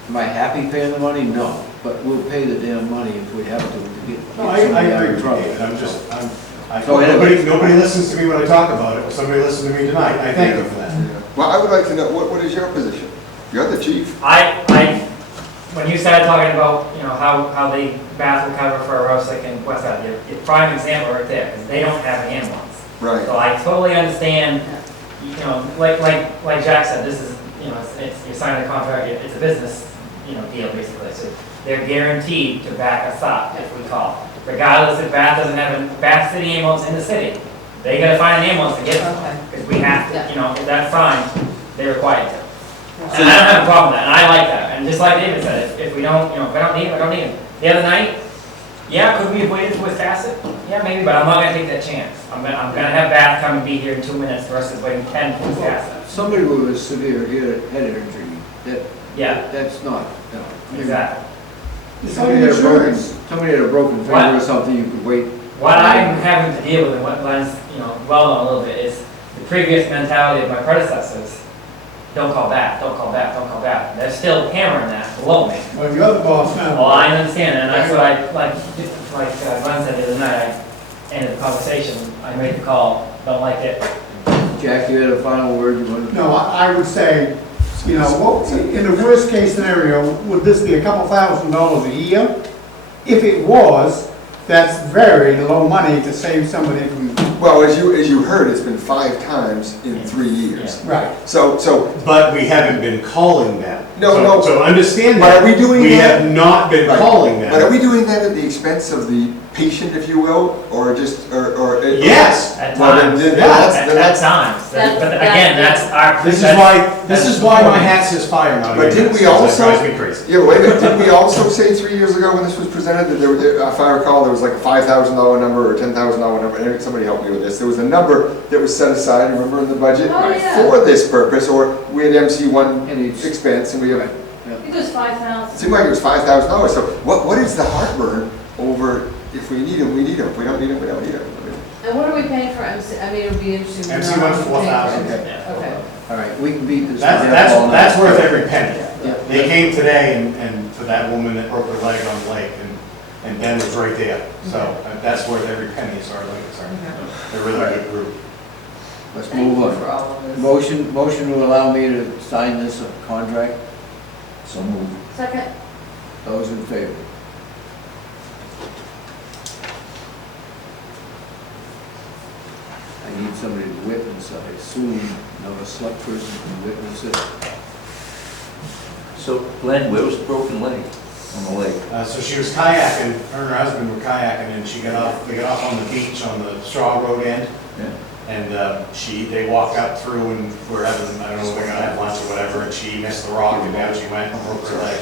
am I happy paying the money? No, but we'll pay the damn money if we have to get No, I somebody out agree of with you. trouble. So nobody listens to me when I talk about it. Somebody listened to me tonight. I thank you for that. Well, I would like to know, what is your position? You're the chief. When you started talking about, how the bath will cover for a Rosick and West Side, your prime example right there, because they don't have an ambulance. Right. So I totally understand, like Jack said, this is, you're signing a contract, it's a business, deal basically. So they're guaranteed to back us up if we call. Regardless if Bath doesn't have a Bath City ambulance in the city, they gotta find an ambulance to get us. Because we have to, if that's fine, they're required to. And I don't have a problem with that, and I like that. And just like David said, if we don't, if I don't need it, I don't need it. The other night, could we have waited for Wiscasset? Yeah, maybe, but I'm not gonna take that chance. I'm gonna have Bath come and be here in 2 minutes versus waiting 10 for Wiscasset. Somebody with a severe head injury, that's not, Exactly. It's on your insurance. Somebody had a broken finger or something, you could wait. What I'm having to deal with, and what Glenn's, well known a little bit, is the previous mentality of my predecessors. Don't call back, don't call back, don't call back. They're still hammering that below me. Well, you're the boss now. Well, I understand, and that's what like Glenn said the other night, I ended the conversation, I made the call, don't like it. Jack, you had a final word you wanted? No, I would say, what, in the worst case scenario, would this be a couple $1,000s a year? If it was, that's very low money to save somebody from. Well, as you heard, it's been 5 times in 3 years. Right. So. But we haven't been calling them. No. So understand But that. are we doing We that? have not been Right. calling them. But are we doing that at the expense of the patient, if you will, or just, or? Yes. At Well, times, then at that's- times. That's- But again, that's our. This is why my hat says fire, not But didn't ambulance, we 'cause also? That drives me crazy. Yeah, wait a minute, didn't we also say 3 years ago when this was presented that if I recall, there was like a $5,000 number or $10,000 number, and somebody helped me with this, there was a number that was set aside, remember, in the budget? Oh, yeah. For this purpose, or we had MC1 And it's- expense, and we have, it It was 5,000. seemed like it was $5,000, so what is the heartburn over if we need them, we need them, if we don't need them, we don't need them? And what are we paying for MC, I mean, it would be interesting to know. MC one's 4,000. Okay. All right, we can beat this. That's worth every penny. Yeah. They came today and for that woman that broke her leg on the lake, and Ben was right there. So that's worth every penny as far as I'm concerned. They're a really good group. Let's Thank move you on. for all of this. Motion to allow me to sign this contract. So moved. Second. Those in favor? I need somebody to witness, I assume, a select person can witness it. So Glenn, where was the broken leg on the lake? So she was kayaking, her and her husband were kayaking, and they got off on the beach on the Straw Road end. Yeah. And they walked up through and were having, I don't know, they're gonna have lunch or whatever, and she missed the rock, and down she went and broke her leg.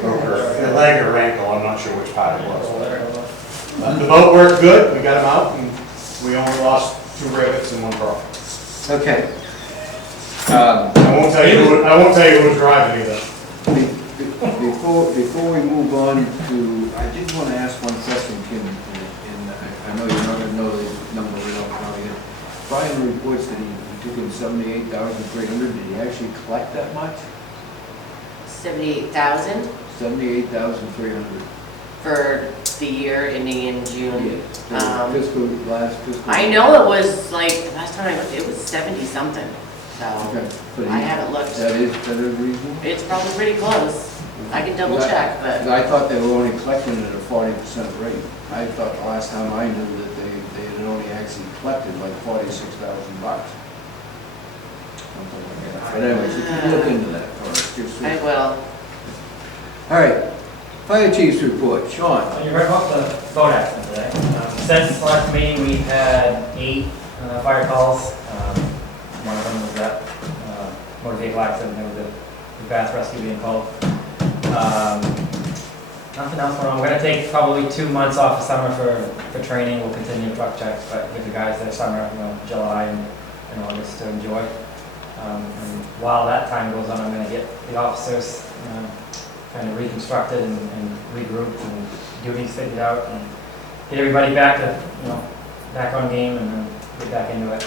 Broke her leg or her ankle, I'm not sure which part it was. The boat worked good, we got them out, and we only lost 2 rivets and 1 prop. Okay. I won't tell you who was driving either. Before we move on to, I did want to ask one question, Kim, and I know you're not going to know the number right off the top of your head. Brian reports that he took in $78,300. Did he actually collect that much? 78,000? $78,300. for the year ending in June. Last fiscal. I know it was like, last time I looked, it was 70 something, so Okay, but I haven't looked. That is reasonable? It's probably pretty close. I can double check, but. I thought they were only collecting at a 40% rate. I thought the last time I knew that they had only actually collected like $46,000. But anyways, you can look into that for us. Just so- I will. All right, fire chief's report, Sean. You heard about the boat accident today. Since last meeting, we've had 8 fire calls. One of them was that motor vehicle accident, there was a fast rescue being called. Nothing else going on. We're going to take probably 2 months off of summer for training. We'll continue truck checks, but give the guys their summer, July and August to enjoy. And while that time goes on, I'm going to get the officers kind of reconstructed and regrouped and duties figured out and get everybody back to, back on game and then get back into it.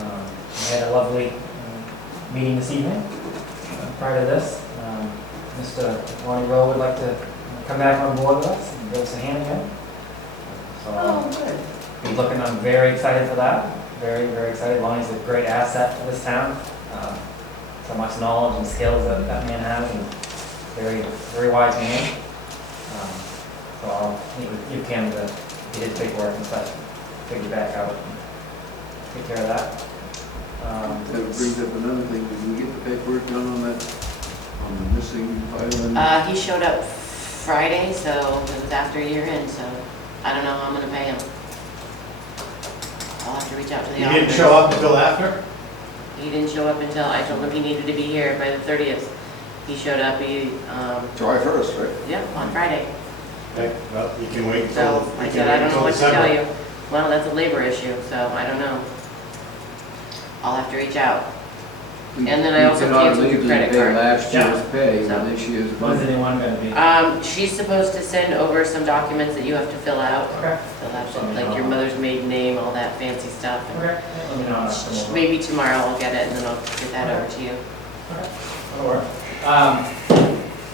I had a lovely meeting this evening prior to this. Mr. Ronnie Rowe would like to come back on board with us and give us a hand again. So Good. I'm very excited for that. Very, very excited. Lonnie's a great asset to this town. So much knowledge and skills that man has, and very, very wise man. So I'll meet with you, Kim, to get his paperwork and stuff, figure back out and take care of that. That brings up another thing, did we get the paperwork done on that, on the missing violin? He showed up Friday, so it was after year end, so I don't know how I'm gonna pay him. I'll have to reach out to the You office. didn't show up until after? He didn't show up until, I told him he needed to be here by the 30th. He showed up, July 1st, right? yeah, on Friday. Okay, well, you can wait until, So I said, I don't know what to tell you. Well, that's a labor issue, so I don't know. I'll have to reach out. And then I also canceled your credit card. Last year's Yeah. pay, So- and this year's. When's anyone going to be? She's supposed to send over some documents that you have to fill out. Okay. They'll have to, like your mother's maiden name, all that fancy stuff. Okay. Let me know. I'll come over. Maybe tomorrow I'll get it and then I'll get that over to you. Okay. That'll work.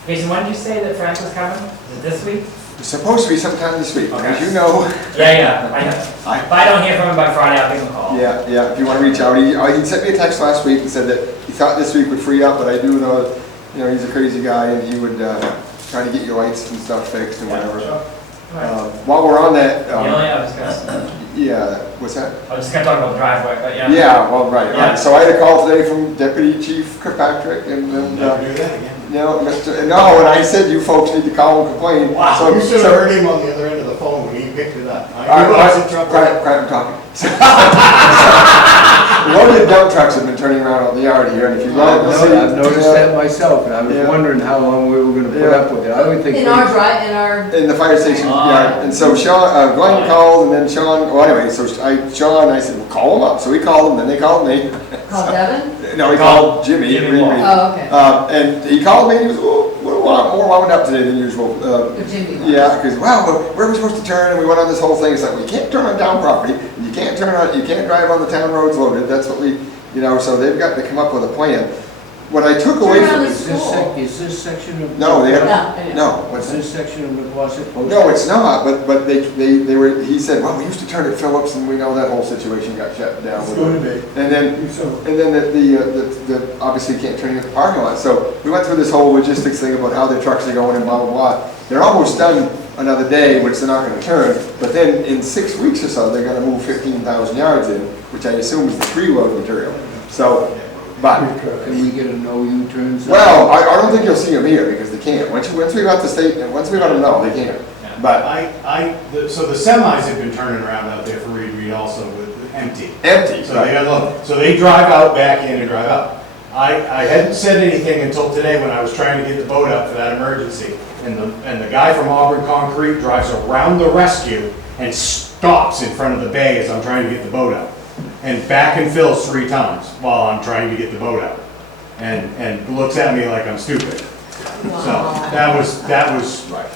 Jason, when did you say that Frank was coming? Is it this week? It's supposed to be sometime this week, Okay. as you know. Yeah, I know. If I don't hear from him by Friday, I'll give him a call. Yeah, if you want to reach out, he sent me a text last week and said that he thought this week would free up, but I do know that, he's a crazy guy and he would try to get your lights and stuff fixed and whatever. Sure. All right. While we're on that, I was gonna, yeah, what's that? I was just gonna talk about the driveway, but yeah. Yeah, well, right. Yeah. So I had a call today from Deputy Chief Kirkpatrick and Never do that again. no, and I said you folks need to call and complain. Wow, So- you should have so- heard him on the other end of the phone when he picked it up. All right, You know I was in trouble. quiet, I'm talking. One of the dump trucks have been turning around out in the yard here, and if you let it see. I've noticed that myself, and I was Yeah. wondering how long we were gonna put Yeah. up with it. I would think. In our, In the fire station yard, and so Sean, Glenn called, and then Sean, well, anyway, so I said, well, call him up, so he called him, then they called me. call Devin? No, he called Jimmy. Jimmy Wall. Oh, okay. And he called me, and he was a lot more wound up today than usual. Or Jimmy was. Yeah, because, wow, where are we supposed to turn? And we went on this whole thing. It's like, well, you can't turn on town property. You can't drive on the town roads loaded. That's what we, so they've got to come up with a plan. What I took away Turn from on it. the Is this section of? No, they have, No. no, What's what's this section of Mcwassett posted? no, it's not, but they were, he said, well, we used to turn at Phillips and we know that whole situation got shut down. It's going to be. And then the obviously can't turn in the parking lot. So we went through this whole logistics thing about how the trucks are going and blah, blah, blah. They're almost done another day, which they're not gonna turn, but then in 6 weeks or so, they're gonna move 15,000 yards in, which I assume is the preload material. So, but, Can we get a no U-turn? sign? well, I don't think you'll see them here because they can't. Once we got the state, once we let them know, they can't. But So the semis have been turning around out there for Reed also with empty. empty. So they got look, so they drive out, back in and drive out. I hadn't said anything until today when I was trying to get the boat up for that emergency. And the guy from Auburn Concrete drives around the rescue and stops in front of the bay as I'm trying to get the boat out. And back and fills 3 times while I'm trying to get the boat out. And looks at me like I'm stupid. So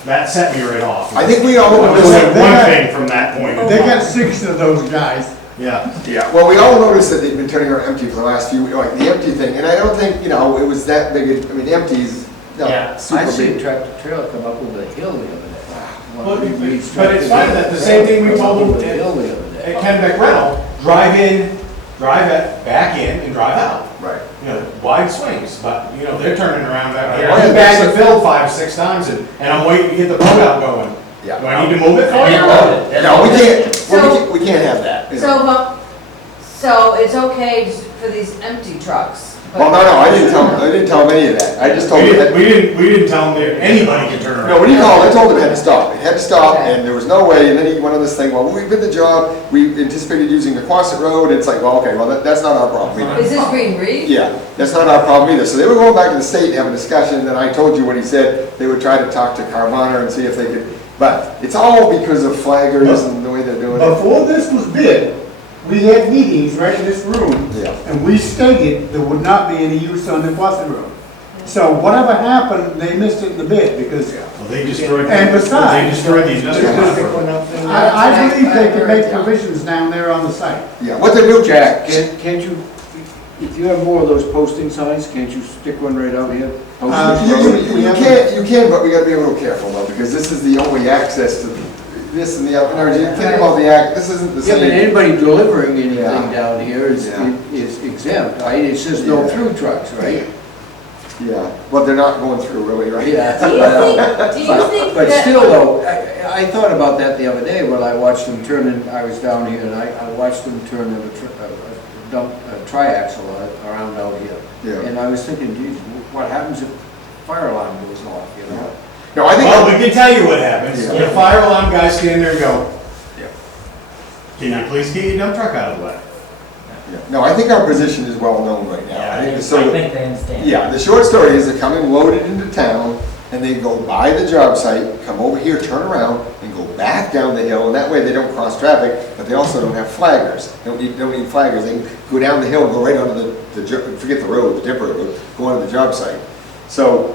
that set me right off. I think we all That was noticed. one thing from that point. They got 6 of those guys. Yeah. Yeah, well, we all noticed that they've been turning around empty for the last few, like the empty thing, and I don't think, it was that big, empties, Yeah. super I see a big. tractor trailer come up over the hill the other day. But it's fine, that's the same thing we told them at Kennebec Rental, drive in, back in and drive out. Right. You know, wide swings, but, you know, they're turning around out here. Oh, yeah, I bagged the fill 5 or 6 times and I'm waiting to get the boat out going. Yeah. Do I need to move it for Can't you? load it. No, we can't, So- we can't have that. you know. So it's okay for these empty trucks? but- Well, no, I didn't tell them any of that. I just told them that. We didn't tell them that anybody can turn around. No, when he called, I told him it had to stop. It had to stop, and there was no way, and then he went on this thing, well, we bid the job, we anticipated using the Quonset Road, it's like, well, okay, well, that's not our problem. Is this Green Reef? Yeah, that's not our problem either. So they were going back to the state and having a discussion, and then I told you what he said, they would try to talk to Carvana and see if they could, but it's all because of flaggers and the way they're doing it. Before this was bid, we had meetings right in this room, Yeah. and we stated there would not be any use on the Quonset Road. So whatever happened, they missed it in the bid, because Well, they destroyed, And besides- they destroyed the industrial park. I believe they could make provisions down there on the site. Yeah, what they do, Jack, can't you, if you have more of those posting signs, can't you stick one right out here? You can, but we gotta be a little careful though, because this is the only access to this and the other, you think about the this isn't the Yeah, but same. anybody delivering anything Yeah. down here is exempt, right? It says no Yeah. through trucks, right? Yeah, well, they're not going through really, right? Do you think But that? still though, I thought about that the other day when I watched them turn in, I was down here and I watched them turn a triaxle around out here. Yeah. And I was thinking, geez, what happens if fire alarm goes off, you know? No, I think. Well, we can tell you what happens. Yeah. The fire alarm guys stand there and go, Yeah. can you please get your dump truck out of the way? Yeah. No, I think our position is well known right now. I think I so. think they understand. Yeah, the short story is they come in loaded into town, and they go by the job site, come over here, turn around, and go back down the hill, and that way they don't cross traffic, but they also don't have flaggers. Don't need flaggers, they can go down the hill, go right onto forget the road, the Dipper Road, go onto the job site. So,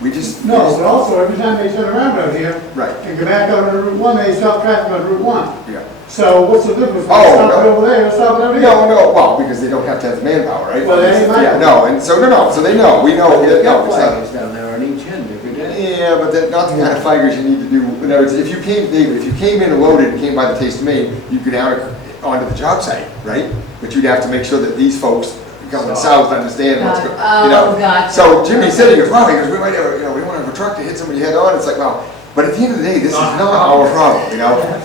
we just. No, but also every time they turn around out here Right, and go back over to Route 1, they stop traffic on Route 1. yeah. So what's the difference? Oh, Stop it no. over there, stop it over here. No, well, because they don't have to have the manpower, right? Well, that ain't my Yeah, no, and so, so they know, we know, They've no, got it's not. flaggers down there on each end every day. Yeah, but that's not the kind of flaggers you need to do. In other words, if you came, David, if you came in and loaded and came by the Taste of Maine, you could out onto the job site, right? But you'd have to make sure that these folks coming south understand what's going, you know. Gotcha. So Jimmy said, he goes, wow, he goes, we might have, we don't want to have a truck to hit somebody head on. It's like, well, but at the end of the day, this is not our problem,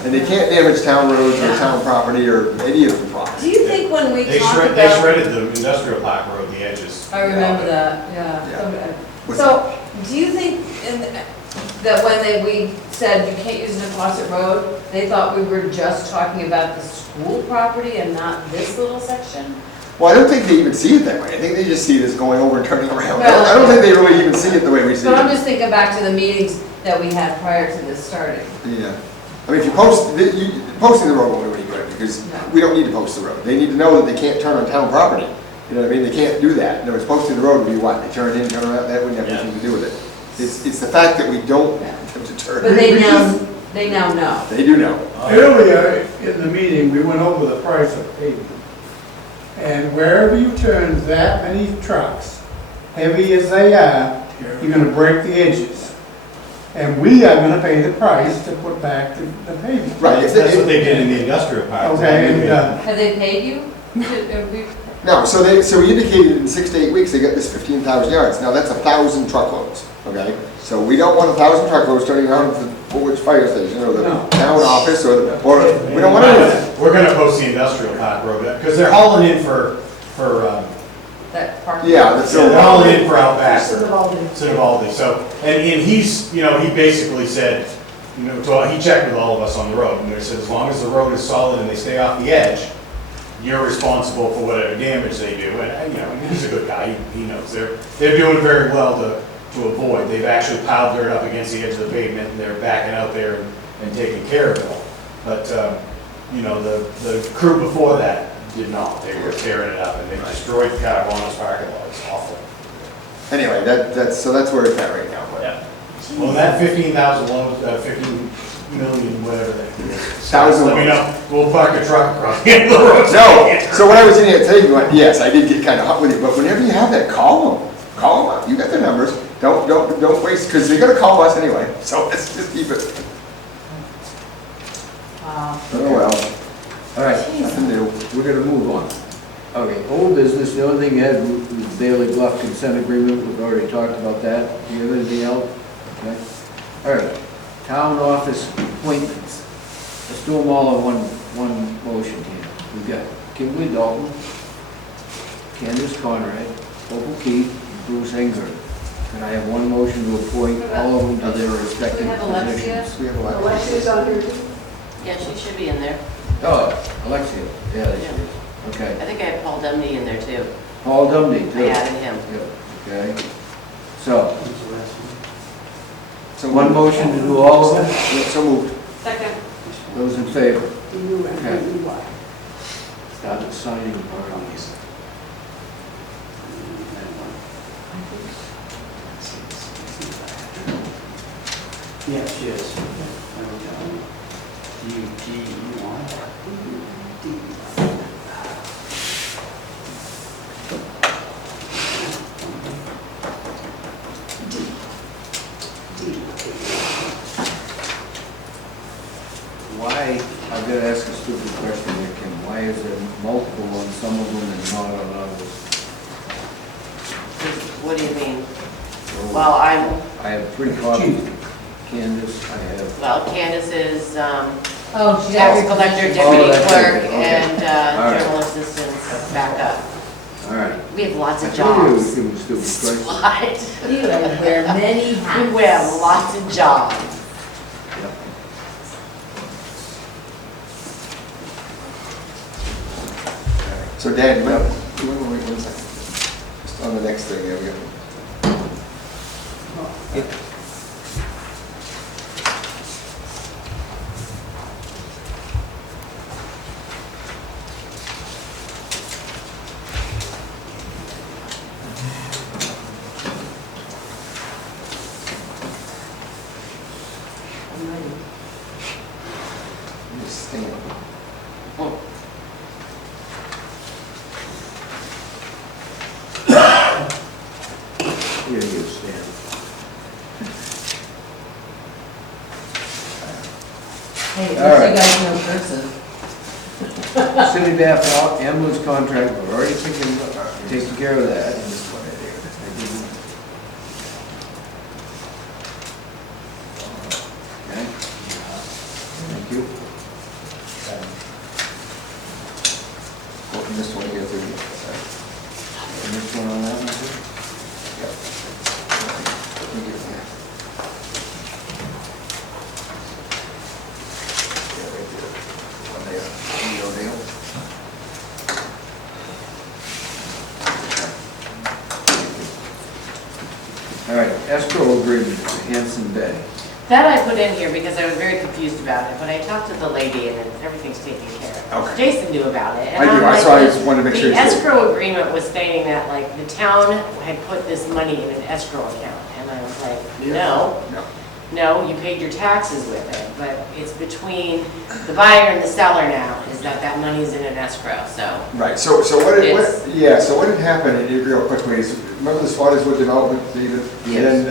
And they can't damage town roads or town property or any of the property. Do you think when we They talk shredded about, the industrial park road, the edges. I remember that, yeah. What's So, do you think that when we said you can't use an Quonset Road, they thought we were just talking about the school property and not this little section? Well, I don't think they even see it that way. I think they just see this going over and turning around. Well, I don't think they really even see it the way we see But I'm it. just thinking back to the meetings that we had prior to this starting. Yeah. I mean, if you posting the road won't do any good, because No. we don't need to post the road. They need to know that they can't turn on town property. You know what I mean? They can't do that. In other words, posting the road would be what? They turn in, turn around, that wouldn't have anything to do with it. It's the fact that we don't want them to turn. But they now know. They do know. Earlier in the meeting, we went over the price of paving. And wherever you turn that many trucks, heavy as they are, you're gonna break the edges. And we are gonna pay the price to put back the pavement. Right. That's what they did in the industrial park. Okay, and, Have they paid you? No, so we indicated in 6 to 8 weeks, they got this 15,000 yards. Now, that's 1,000 truckloads, okay? So we don't want 1,000 truckloads turning around to the Woolwich Fire Station or the No. town office or we don't want any of that. We're gonna post the industrial park road, because they're hauling in for, That park? Yeah, that's they're hauling in for out back. Cinnabaldi. Cinnabaldi, so, and he's, he basically said, so he checked with all of us on the road, and they said, as long as the road is solid and they stay off the edge, you're responsible for whatever damage they do, and, he's a good guy, he knows, they're doing very well to avoid, they've actually piled dirt up against the edge of the pavement, and they're backing out there and taking care of it all. But, the crew before that did not, they were tearing it up, and they destroyed the Carvana's parking lot, it's awful. Anyway, that's where it's at right now. But Yeah. Well, that 15,000 load, 15 million, whatever that is. Thousand Let me loads. know, we'll park a truck across the end of the road. No, so when I was in here today, yes, I did get kind of hot with you, but whenever you have that, call them up. You got their numbers, Don't waste, because they're gonna call us anyway, so let's just keep it. Wow. Oh, well, All right, nothing new. we're gonna move on. Okay, old business, the only thing you had was Bailey Bluff consent agreement, we've already talked about that. Do you have anything else? Okay. All right, town office appointments. Let's do them all in one motion here. We've got Kimberly Dalton, Candace Conrad, Opal Keith, and Bruce Engert. Can I have one motion to appoint all of them to their respective Do we have Alexia? positions? We have a lot. Alexia's on here. Yeah, she should be in there. Oh, Alexia, yeah, there she is. Okay. I think I have Paul Dumney in there too. Paul Dumney, I too. added him. Yeah, okay. So, one motion to do all of them? Yeah, so moved. Second. Those in favor? D-U-M-B-Y. Start the signing part on these. Yeah, she is. D-U-G-E-Y. Why, I've got to ask a stupid question here, Kim. Why is there multiple on some of them and not on others? What do you mean? Well, I have 3 copies. Candace, I have, well, Candace is, Oh, she tax has. collector, Oh, deputy that's clerk, right, okay. and, All right. general assistant backup. all right. We have lots I of told you it was jobs. gonna be stupid question. What? You wear many hats. We have lots of jobs. Yep. So Dan, wait one second. Just on the next thing, there we go. Just stand. Here you stand. Hey, All right. you guys know cursive. City Bath ambulance contract, we're already taking care of that. Okay. Thank you. Open this one here too. And this one on that one, too? Yep. Thank you. Yeah, right there. One there. Leo Dale. All right, escrow agreement, Hanson Bay. That I put in here because I was very confused about it, but I talked to the lady and everything's taken care of. Okay. Jason knew about it. and I do, I'm that's like, why I just wanted to make sure The you did. escrow agreement was stating that like the town had put this money in an escrow account. And I was like, no, No. you paid your taxes with it, but it's between the buyer and the seller now, is that money is in an escrow, so. Right, so It's- what had happened, real quickly, is, remember the Spottiswood development, David? Yes.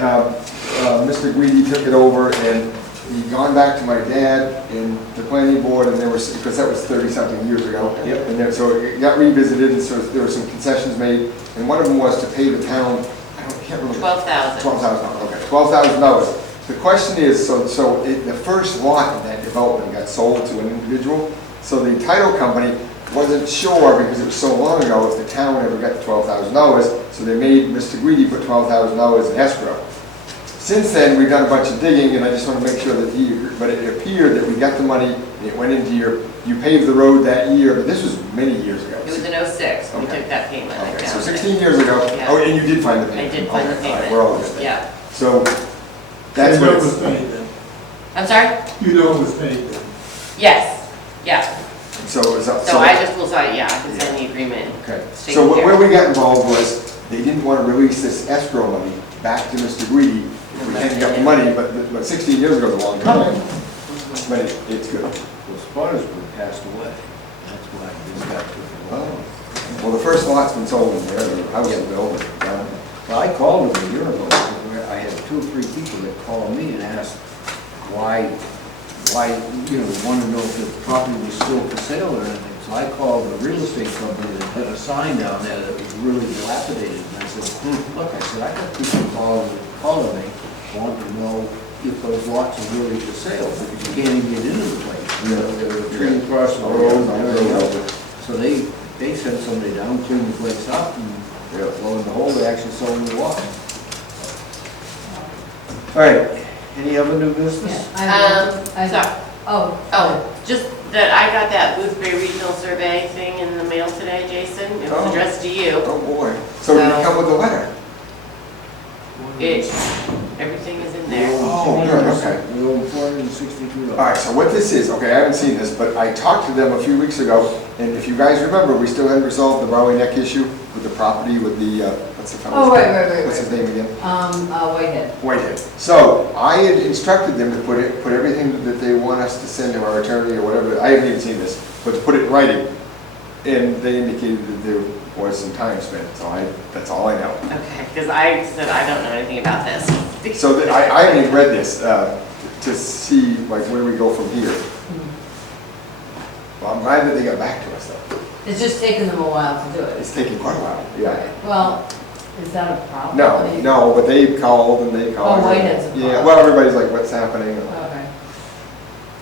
And Mr. Guidi took it over, and he'd gone back to my dad and the planning board, and there was, because that was 30-something years ago. Yep. And then, so it got revisited, and so there were some concessions made, and one of them was to pay the town, I can't remember. $12,000. $12,000, okay, $12,000. The question is, the first lot in that development got sold to an individual, so the title company wasn't sure, because it was so long ago, if the town ever got the $12,000, so they made Mr. Greedy put $12,000 in escrow. Since then, we've done a bunch of digging, and I just want to make sure that but it appeared that we got the money, and it went into you paved the road that year, but this was many years ago. It was in '06, we Okay. took that payment. I Okay, so found it. 16 years ago, Yeah. oh, and you did find the I payment? did find the Okay, all right, payment. we're all good then. Yeah. So, that's what it's, I'm sorry? You know it was paid then. Yes, yeah. so it's up. So I just will sign, yeah, I can sign the agreement. Okay, It's so taken care where of. we got involved was, they didn't want to release this escrow money back to Mr. Greedy. If we hadn't got the money, but 16 years ago is a long time. But it's good. Well, Spottiswood passed away. That's why this got to Well, the first lot's been sold in there, the house is built. Well, I called him a year ago, because 2 or 3 people that called me and asked why, wanted to know if the property was still for sale or anything. So I called the real estate company that had a sign down there that was really dilapidated. And I said, look, I said, I got people calling me, wanting to know if those lots are really for sale, because you can't even get into the place. There was a tree across the road and everything else. So they sent somebody down, cleaned the place up, and lo and behold, they actually sold the lot. All right, any other new business? Just that I got that Boothby Regional Survey thing in the mail today, Jason. It was addressed to you. Oh, boy. So did it come with a letter? Everything is in there. Oh, good, okay. $462. All right, so what this is, okay, I haven't seen this, but I talked to them a few weeks ago, and if you guys remember, we still hadn't resolved the Bowie Neck issue with the property with the, what's the fellow's Oh, name? right. What's his name again? Whitehead. Whitehead. So I had instructed them to put everything that they want us to send to our attorney or whatever, I haven't even seen this, but to put it in writing. And they indicated that there was some time spent, so that's all I know. Okay, because I said I don't know anything about this. So that I haven't even read this to see like where we go from here. Well, I'm glad that they got back to us though. It's just taken them a while to do it. It's taken quite a while, yeah. Right. Well, is that a problem? I mean- No, but they called and they called. Oh, Whitehead's a Yeah, problem. well, everybody's like, what's happening? Okay.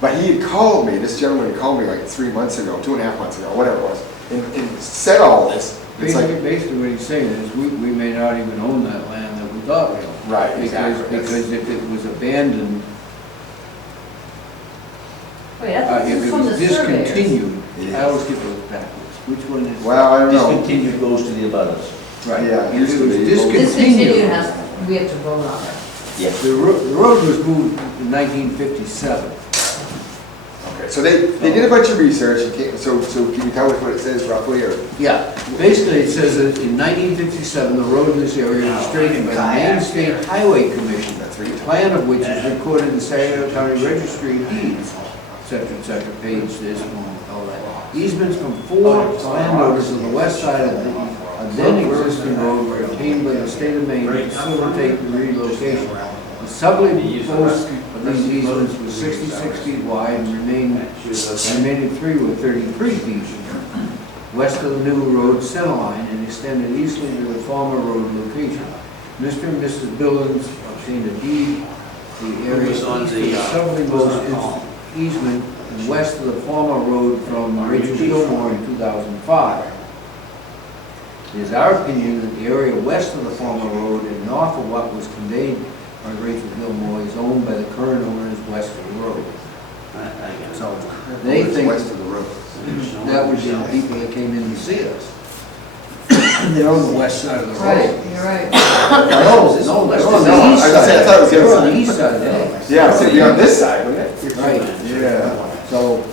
But he had called me, this gentleman had called me like 3 months ago, 2.5 months ago, whatever it was, and said all this. It's like, Basically what he's saying is we may not even own that land that we thought we owned. right, exactly. Because if it was abandoned, Wait, that's if it from the was surveyors. discontinued, It I always get those backwards. Which one is? Well, I don't know. Discontinued goes to the abutters. Right. Yeah, it If used it to was be. Discontinued has, we have to vote on it. Yes. The road was moved in 1957. Okay, so they did a bunch of research, and so can you tell us what it says roughly, or? Yeah, basically it says that in 1957, the road in this area was straightened by the Maine State Highway Commission, the plan of which is recorded in Saginaw County Registry of Deeds, et cetera, page this, all that. Easements from 4 landowners on the west side of the then existing road were obtained by the state of Maine to facilitate the relocation. The sublimation of these easements was 66 feet wide and remaining 3 were 33 feet west of the new road center line and extended easterly to the former road location. Mr. and Mrs. Billings obtained a deed. The area east of the southernmost easement west of the former road from Rachel Gilmore in 2005. It is our opinion that the area west of the former road and north of what was conveyed by Rachel Gilmore is owned by the current owners west of the road. So they think West of the road. that would be the people that came in to see us. They're on the west side of the road. Right, you're right. No, they're on the east I thought it side. was the They're other on the side. east side there. Yeah, so it'd be on this side, wouldn't it? Right, Yeah. so,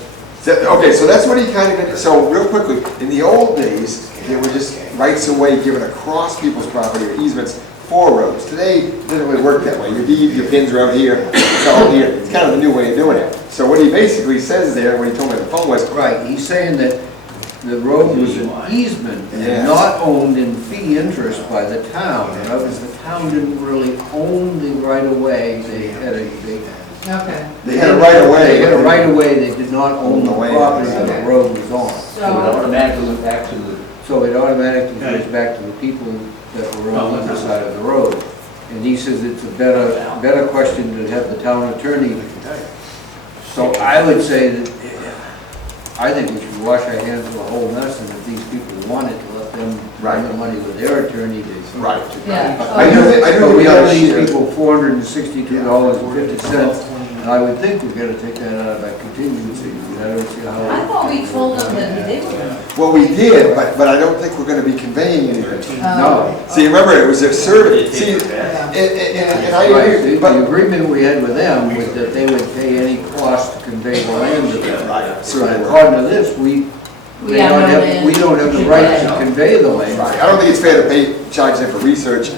Okay, so that's what he kind of did. So real quickly, in the old days, they were just rights of way given across people's property or easements for roads. Today, it doesn't really work that way. Your deed, your pins are out here, it's all here. It's kind of the new way of doing it. So what he basically says there, when he told me on the phone was, right, he's saying that the road was an easement Yeah. and not owned in fee interest by the town. In other words, the town didn't really own the right of way. They had a, Okay. they had a right of way. They had a right of way, they did not own the land. property that the road was on. So it automatically went back to the, So it automatically goes back to the people that were on the other side of the road. And he says it's a better question to have the town attorney. So I would say that, I think we should wash our hands of the whole mess, and if these people wanted to let them run the money with their attorney, they. Right. Yeah. I knew But we got owe a these share. people $462.50, and I would think we're gonna take that out of that contingency. I don't see I how. thought we told them that they were. Well, we did, but I don't think we're gonna be conveying anything. No. See, remember, it was a survey, see, and I Right, agree, the but. agreement we had with them was that they would pay any cost to convey the land to them. So, But according to this, we don't have the right to convey the land. Right, I don't think it's fair to charge them for research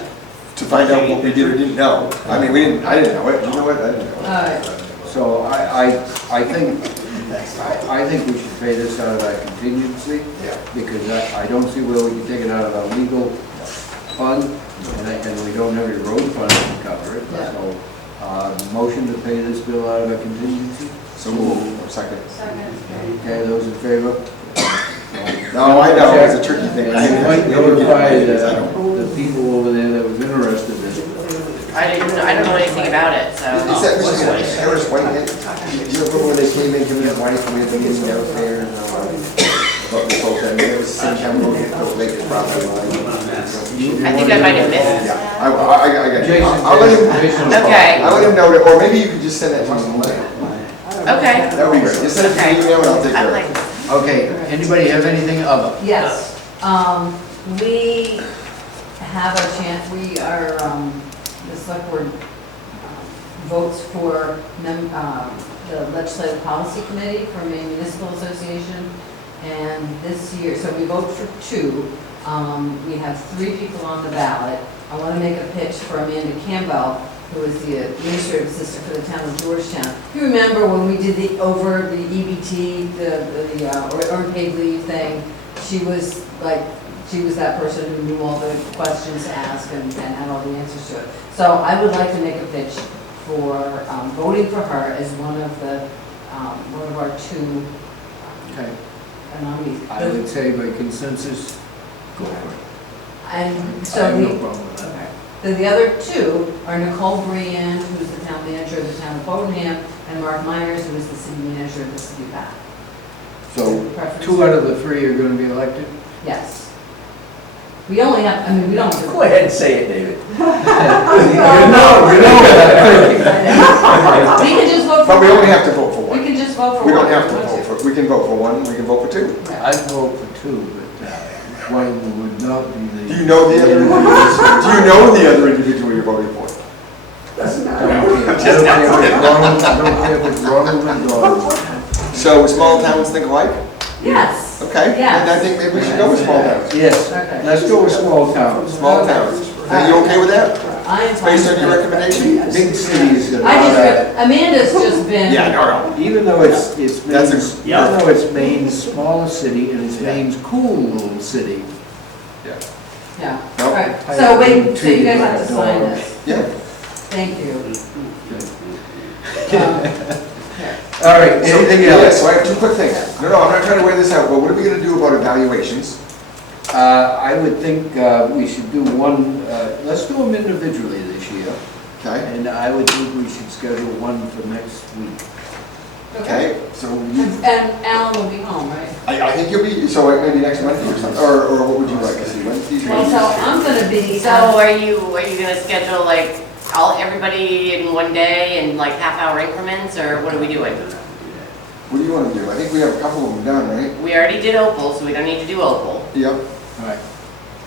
to find out what we did or didn't know. I mean, I didn't know it, you know what, I didn't know it. Alright, So I think we should pay this out of our contingency, Yeah. because I don't see where we can take it out of our legal. fund, and we don't have any road fund to cover it, Yeah. so, motion to pay this bill out of a contingency? So move, or second. Okay, those in favor? No, I know, it's a tricky thing. And you might notify I the don't. people over there that was interested in it. I don't know anything about it, so. Is that Mrs. Harris Whitehead? Do you remember when they came in, him and his wife, and we had the meeting downstairs? About this whole thing, it was the same time, we'll make it properly. I think I might have missed. Yeah, I got you. I'll let him, Okay. I'll let him know, that, or maybe you could just send that to him. Okay. That would be great, just send it to Okay. me, email, and I'll take I care of like it. this. Okay, anybody have anything other? Yes, we have our chance, we are, the select board votes for the legislative policy committee for Maine Municipal Association. And this year, so we vote for 2. We have 3 people on the ballot. I want to make a pitch for Amanda Campbell, who is the administrative assistant for the town of Georgetown. You remember when we did the EBT, the earned paid leave thing? She was that person who knew all the questions to ask and had all the answers to it. So I would like to make a pitch for voting for her as one of our 2 Okay, nominees. I would say by consensus, go for it. And I so have no the, problem with that. okay. Then the other 2 are Nicole Briand, who's the town manager of the town of Bowdenham, and Mark Myers, who is the city manager of the city of Bath. So, Preference? 2 out of the 3 are gonna be elected? Yes. We only have, we don't have to. Go ahead and say it, David. We can just vote for But we only one. have to vote for We one. can just vote for We one. don't have to if we want vote for, we can vote for 1, we can vote for 2. I'd vote for 2, but one would not be the. Do you know the other individual? Do you know the other individual you're voting for? I don't care if it's Ronald and Donald. So small towns think alike? Yes. Okay, Yes. and I think maybe we should go with small towns. Yes, Okay. let's go with small towns. Small Okay. towns. Are you okay with that? I am fine. Based on your recommendation? Big cities are I just, not, Amanda's just been. Yeah, no. even though it's That's a- Maine's, even though it's Maine's smallest city and it's Maine's cool little city. Yeah, Nope. right. I So wait, agree so you guys with have to that sign dog. this. Yeah. Thank you. All right, So, anything yeah, else? so I have 2 quick things. No, I'm not trying to wear this out, but what are we gonna do about evaluations? I would think we should do one, let's do them individually this year. Okay, And I would think we should schedule one for next week. okay, so you, And Alan will be home, right? I think you'll be, so maybe next Monday or something, or what would you like to see, Wednesdays? Well, so I'm gonna be. So are you gonna schedule like everybody in one day in like half-hour increments, or what are we doing? What do you wanna do? I think we have a couple of them done, right? We already did Opal, so we don't need to do Opal. Yep. All right.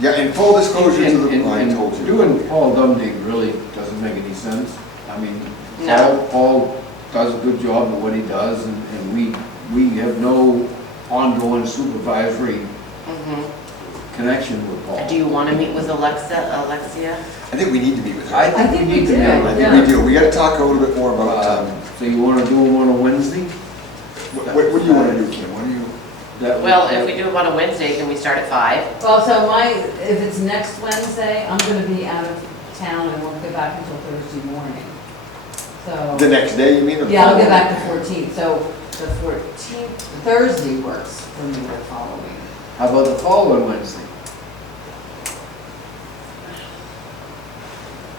Yeah, and full disclosure to the, And- I and told you. Doing Paul Dumdig really doesn't make any sense. I mean, No. Paul does a good job of what he does, and we have no ongoing supervisory Mhm. connection with Paul. Do you wanna meet with Alexia? I think we need to meet with her. I I think think we we need to did. know. I think we do. We gotta talk a little bit more about, So you wanna do them on a Wednesday? what do you wanna do, Kim? What do you? That Well, would- if we do them on a Wednesday, can we start at 5? Well, so if it's next Wednesday, I'm gonna be out of town and won't get back until Thursday morning. The So, next day, you mean? or the yeah, I'll get following? back the 14th, so the 14th, Thursday works for me the following. How about the following Wednesday?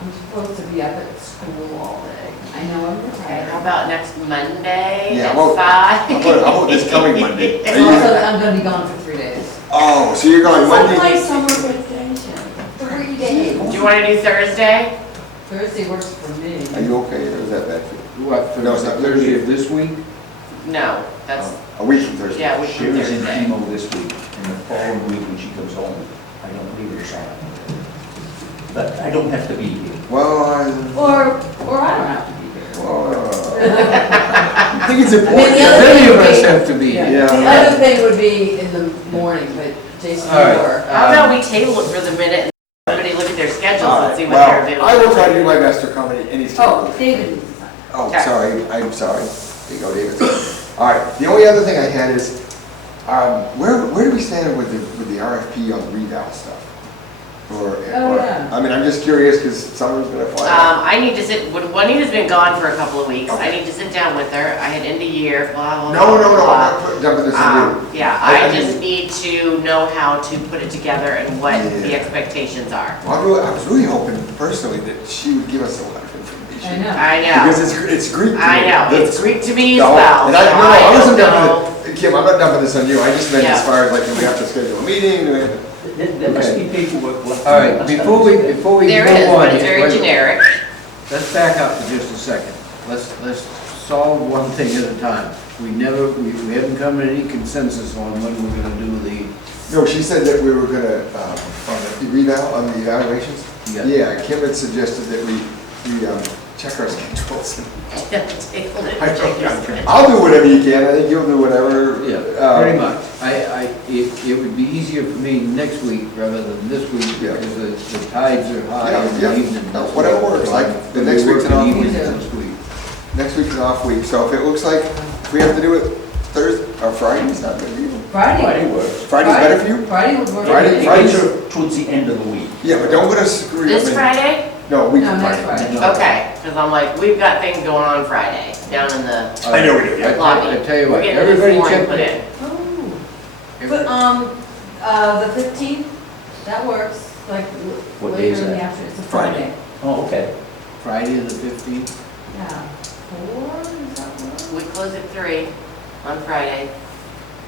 I'm supposed to be up at school all day. I know I'm Okay, retired. how about next Monday Yeah, at well, 5? How about this coming Monday? Are And you- also, I'm gonna be gone for 3 days. Oh, so you're going It's like Monday? my summer vacation, 3 days. Do you wanna do Thursday? Thursday works for me. Are you okay, or is that bad for you? What, No, it's not Thursday of this week? No, that's, A week from Thursday? yeah, we can Sherry's in Thursday. chemo this week, and the following week when she comes home, I don't leave her side. But I don't have to be here. Well, Or I don't have to be here. I think it's I mean, important. the other Many thing of would us be- have to be Yeah. here. The other thing would be in the morning, but Jason, All right. or. How about we table it for the minute and everybody look at their schedules All and see right, what they're well, available. I will try to do my best to accommodate any Oh, schedule. David needs to sign. Oh, Okay. sorry, I'm sorry. There you go, David. All right, the only other thing I had is, where do we stand with the RFP on the reval stuff? yeah. I mean, I'm just curious, because summer's gonna fly. I need to sit, Juanita's been gone for a couple of weeks. I need to sit down with her. I had end of year, blah, blah, blah. No, I'm blah. not dumping this on you. Yeah, I I just mean- need to know how to put it together and what the Yeah. expectations are. Well, I was really hoping personally that she would give us a lot of information. I know. I know. Because it's Greek to me. I know, it's That's- Greek to me as No, well. and I, so no, I wasn't don't dumping know. it, Kim, I'm not dumping this on you, I just meant Yeah. as far as like, do we have to schedule a meeting? Do we have to- There must be paperwork left. All right, before we go There is, on. but it's very wait, generic. Let's back up for just a second. Let's solve one thing at a time. We haven't come to any consensus on when we're gonna do the, No, she said that we were gonna, reval on the evaluations. Yeah. Yeah, Kim had suggested that we check our schedules. Take a look. I'll do whatever you can, I think you'll do whatever. yeah, pretty much. It would be easier for me next week rather than this week Yeah. because the tides are high Yeah, in yeah. the evening. No, whatever works. Like, the next week's an off week. This week. Next week's an off week, so if it looks like, if we have to do it Thursday, or Friday's not gonna be. Friday. Friday works. Friday's better for you? Friday would work. Friday- Fridays are towards the end of the week. Yeah, but don't let us screw up. This Friday? No, we No, can next Friday. Friday. Okay, because I'm like, we've got things going on Friday down in the I know we do, yeah. lobby. I tell you We're what, getting this everybody morning check. put in. Oh. But, the 15th, that works, like What day later is in the that? afternoon, it's a Friday. Friday. Oh, okay. Friday the 15th. Yeah. 4, is that what? We close at 3 on Friday,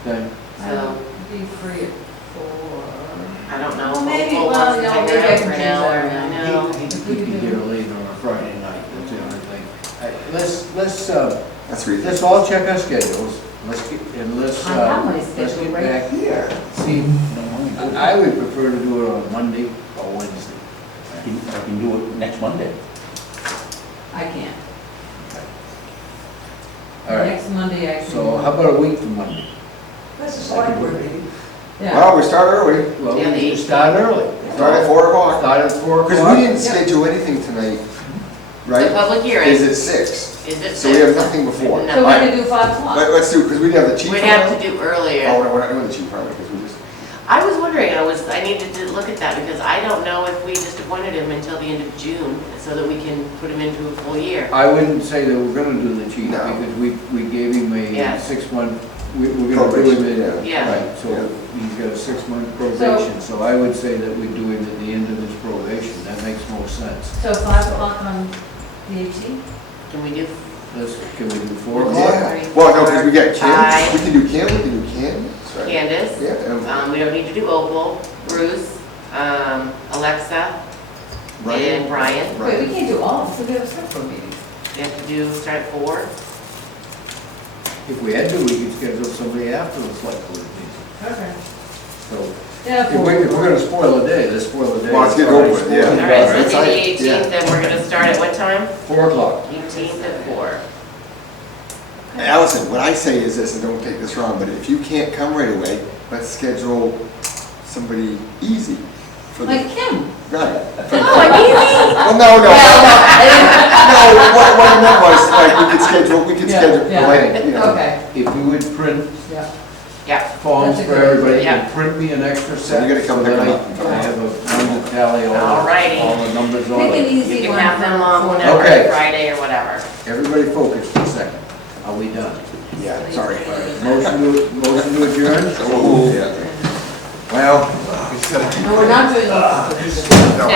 Okay. I so would be free at 4. I don't know. Well, maybe, We'll well, want to no, hang maybe I around can for an change hour. that I around. know. I hate to keep you here late on a Friday night, that's the only thing. That's reasonable. Let's all check our schedules, let's I have my let's schedule get right back. here. See, I would prefer to do it on Monday or Wednesday. I can do it next Monday. I can't. All right, Next Monday, I can. so how about a week from Monday? That's a select board meeting. Yeah. Well, we start early, Well, Yeah, we the can start early. start at 4 o'clock. Start at 4 Because o'clock. we didn't schedule anything tonight, The right? public hearing, Is is it 6? it So we have 6? nothing before. No. So we Alright, can do 5 o'clock. let's do, because we have the chief. We'd on have now? to do Oh, earlier. no, we're not doing the chief probably, because we just, I was wondering, I needed to look at that because I don't know if we just appointed him until the end of June so that we can put him into a full year. I wouldn't say that we're gonna do the chief, No. because we gave him Yeah. a 6-month, we're gonna do him Probation, in. yeah. Right, so he's got a 6-month probation, so I would say that we do him at the end of his probation, that makes more sense. So 5 o'clock on the 18th? Can we do? Can we do 4 o'clock? yeah. Well, no, because we got Aye. Kim, we can do Kim, we can do Candace, right? Candace? Yeah, We don't need to do Opal, Bruce, Alexa, and Brian. Right. Wait, we can't do all, so we have a select board meeting. We have to start at 4. If we had to, we could schedule somebody after the select board meeting. Okay. So, Yeah, if 4. we're gonna spoil a day, let's spoil a day. Well, let's get it over with, yeah. All All right, right, so I- the 18th, then we're gonna start at what time? 4 o'clock. 18th at 4. Allison, what I say is this, and don't take this wrong, but if you can't come right away, let's schedule somebody easy for the. Like Kim. Right. Oh, I mean, Well, no, no. No, what I meant was, like, we could Yeah, schedule, yeah. like, you know. Okay, If you would print yeah. yeah, forms That's a for good everybody, idea. and print me an extra So set. you gotta come so pick that them up. I have a number tally, Alrighty. all the numbers on Pick an it. you easy can one. have them on for- whenever, Okay. Friday or whatever. Everybody focus for a second. Are we done? Yeah, sorry. Motion to adjourn? Oh, yeah. Well, we said. No, we're not doing those. Now,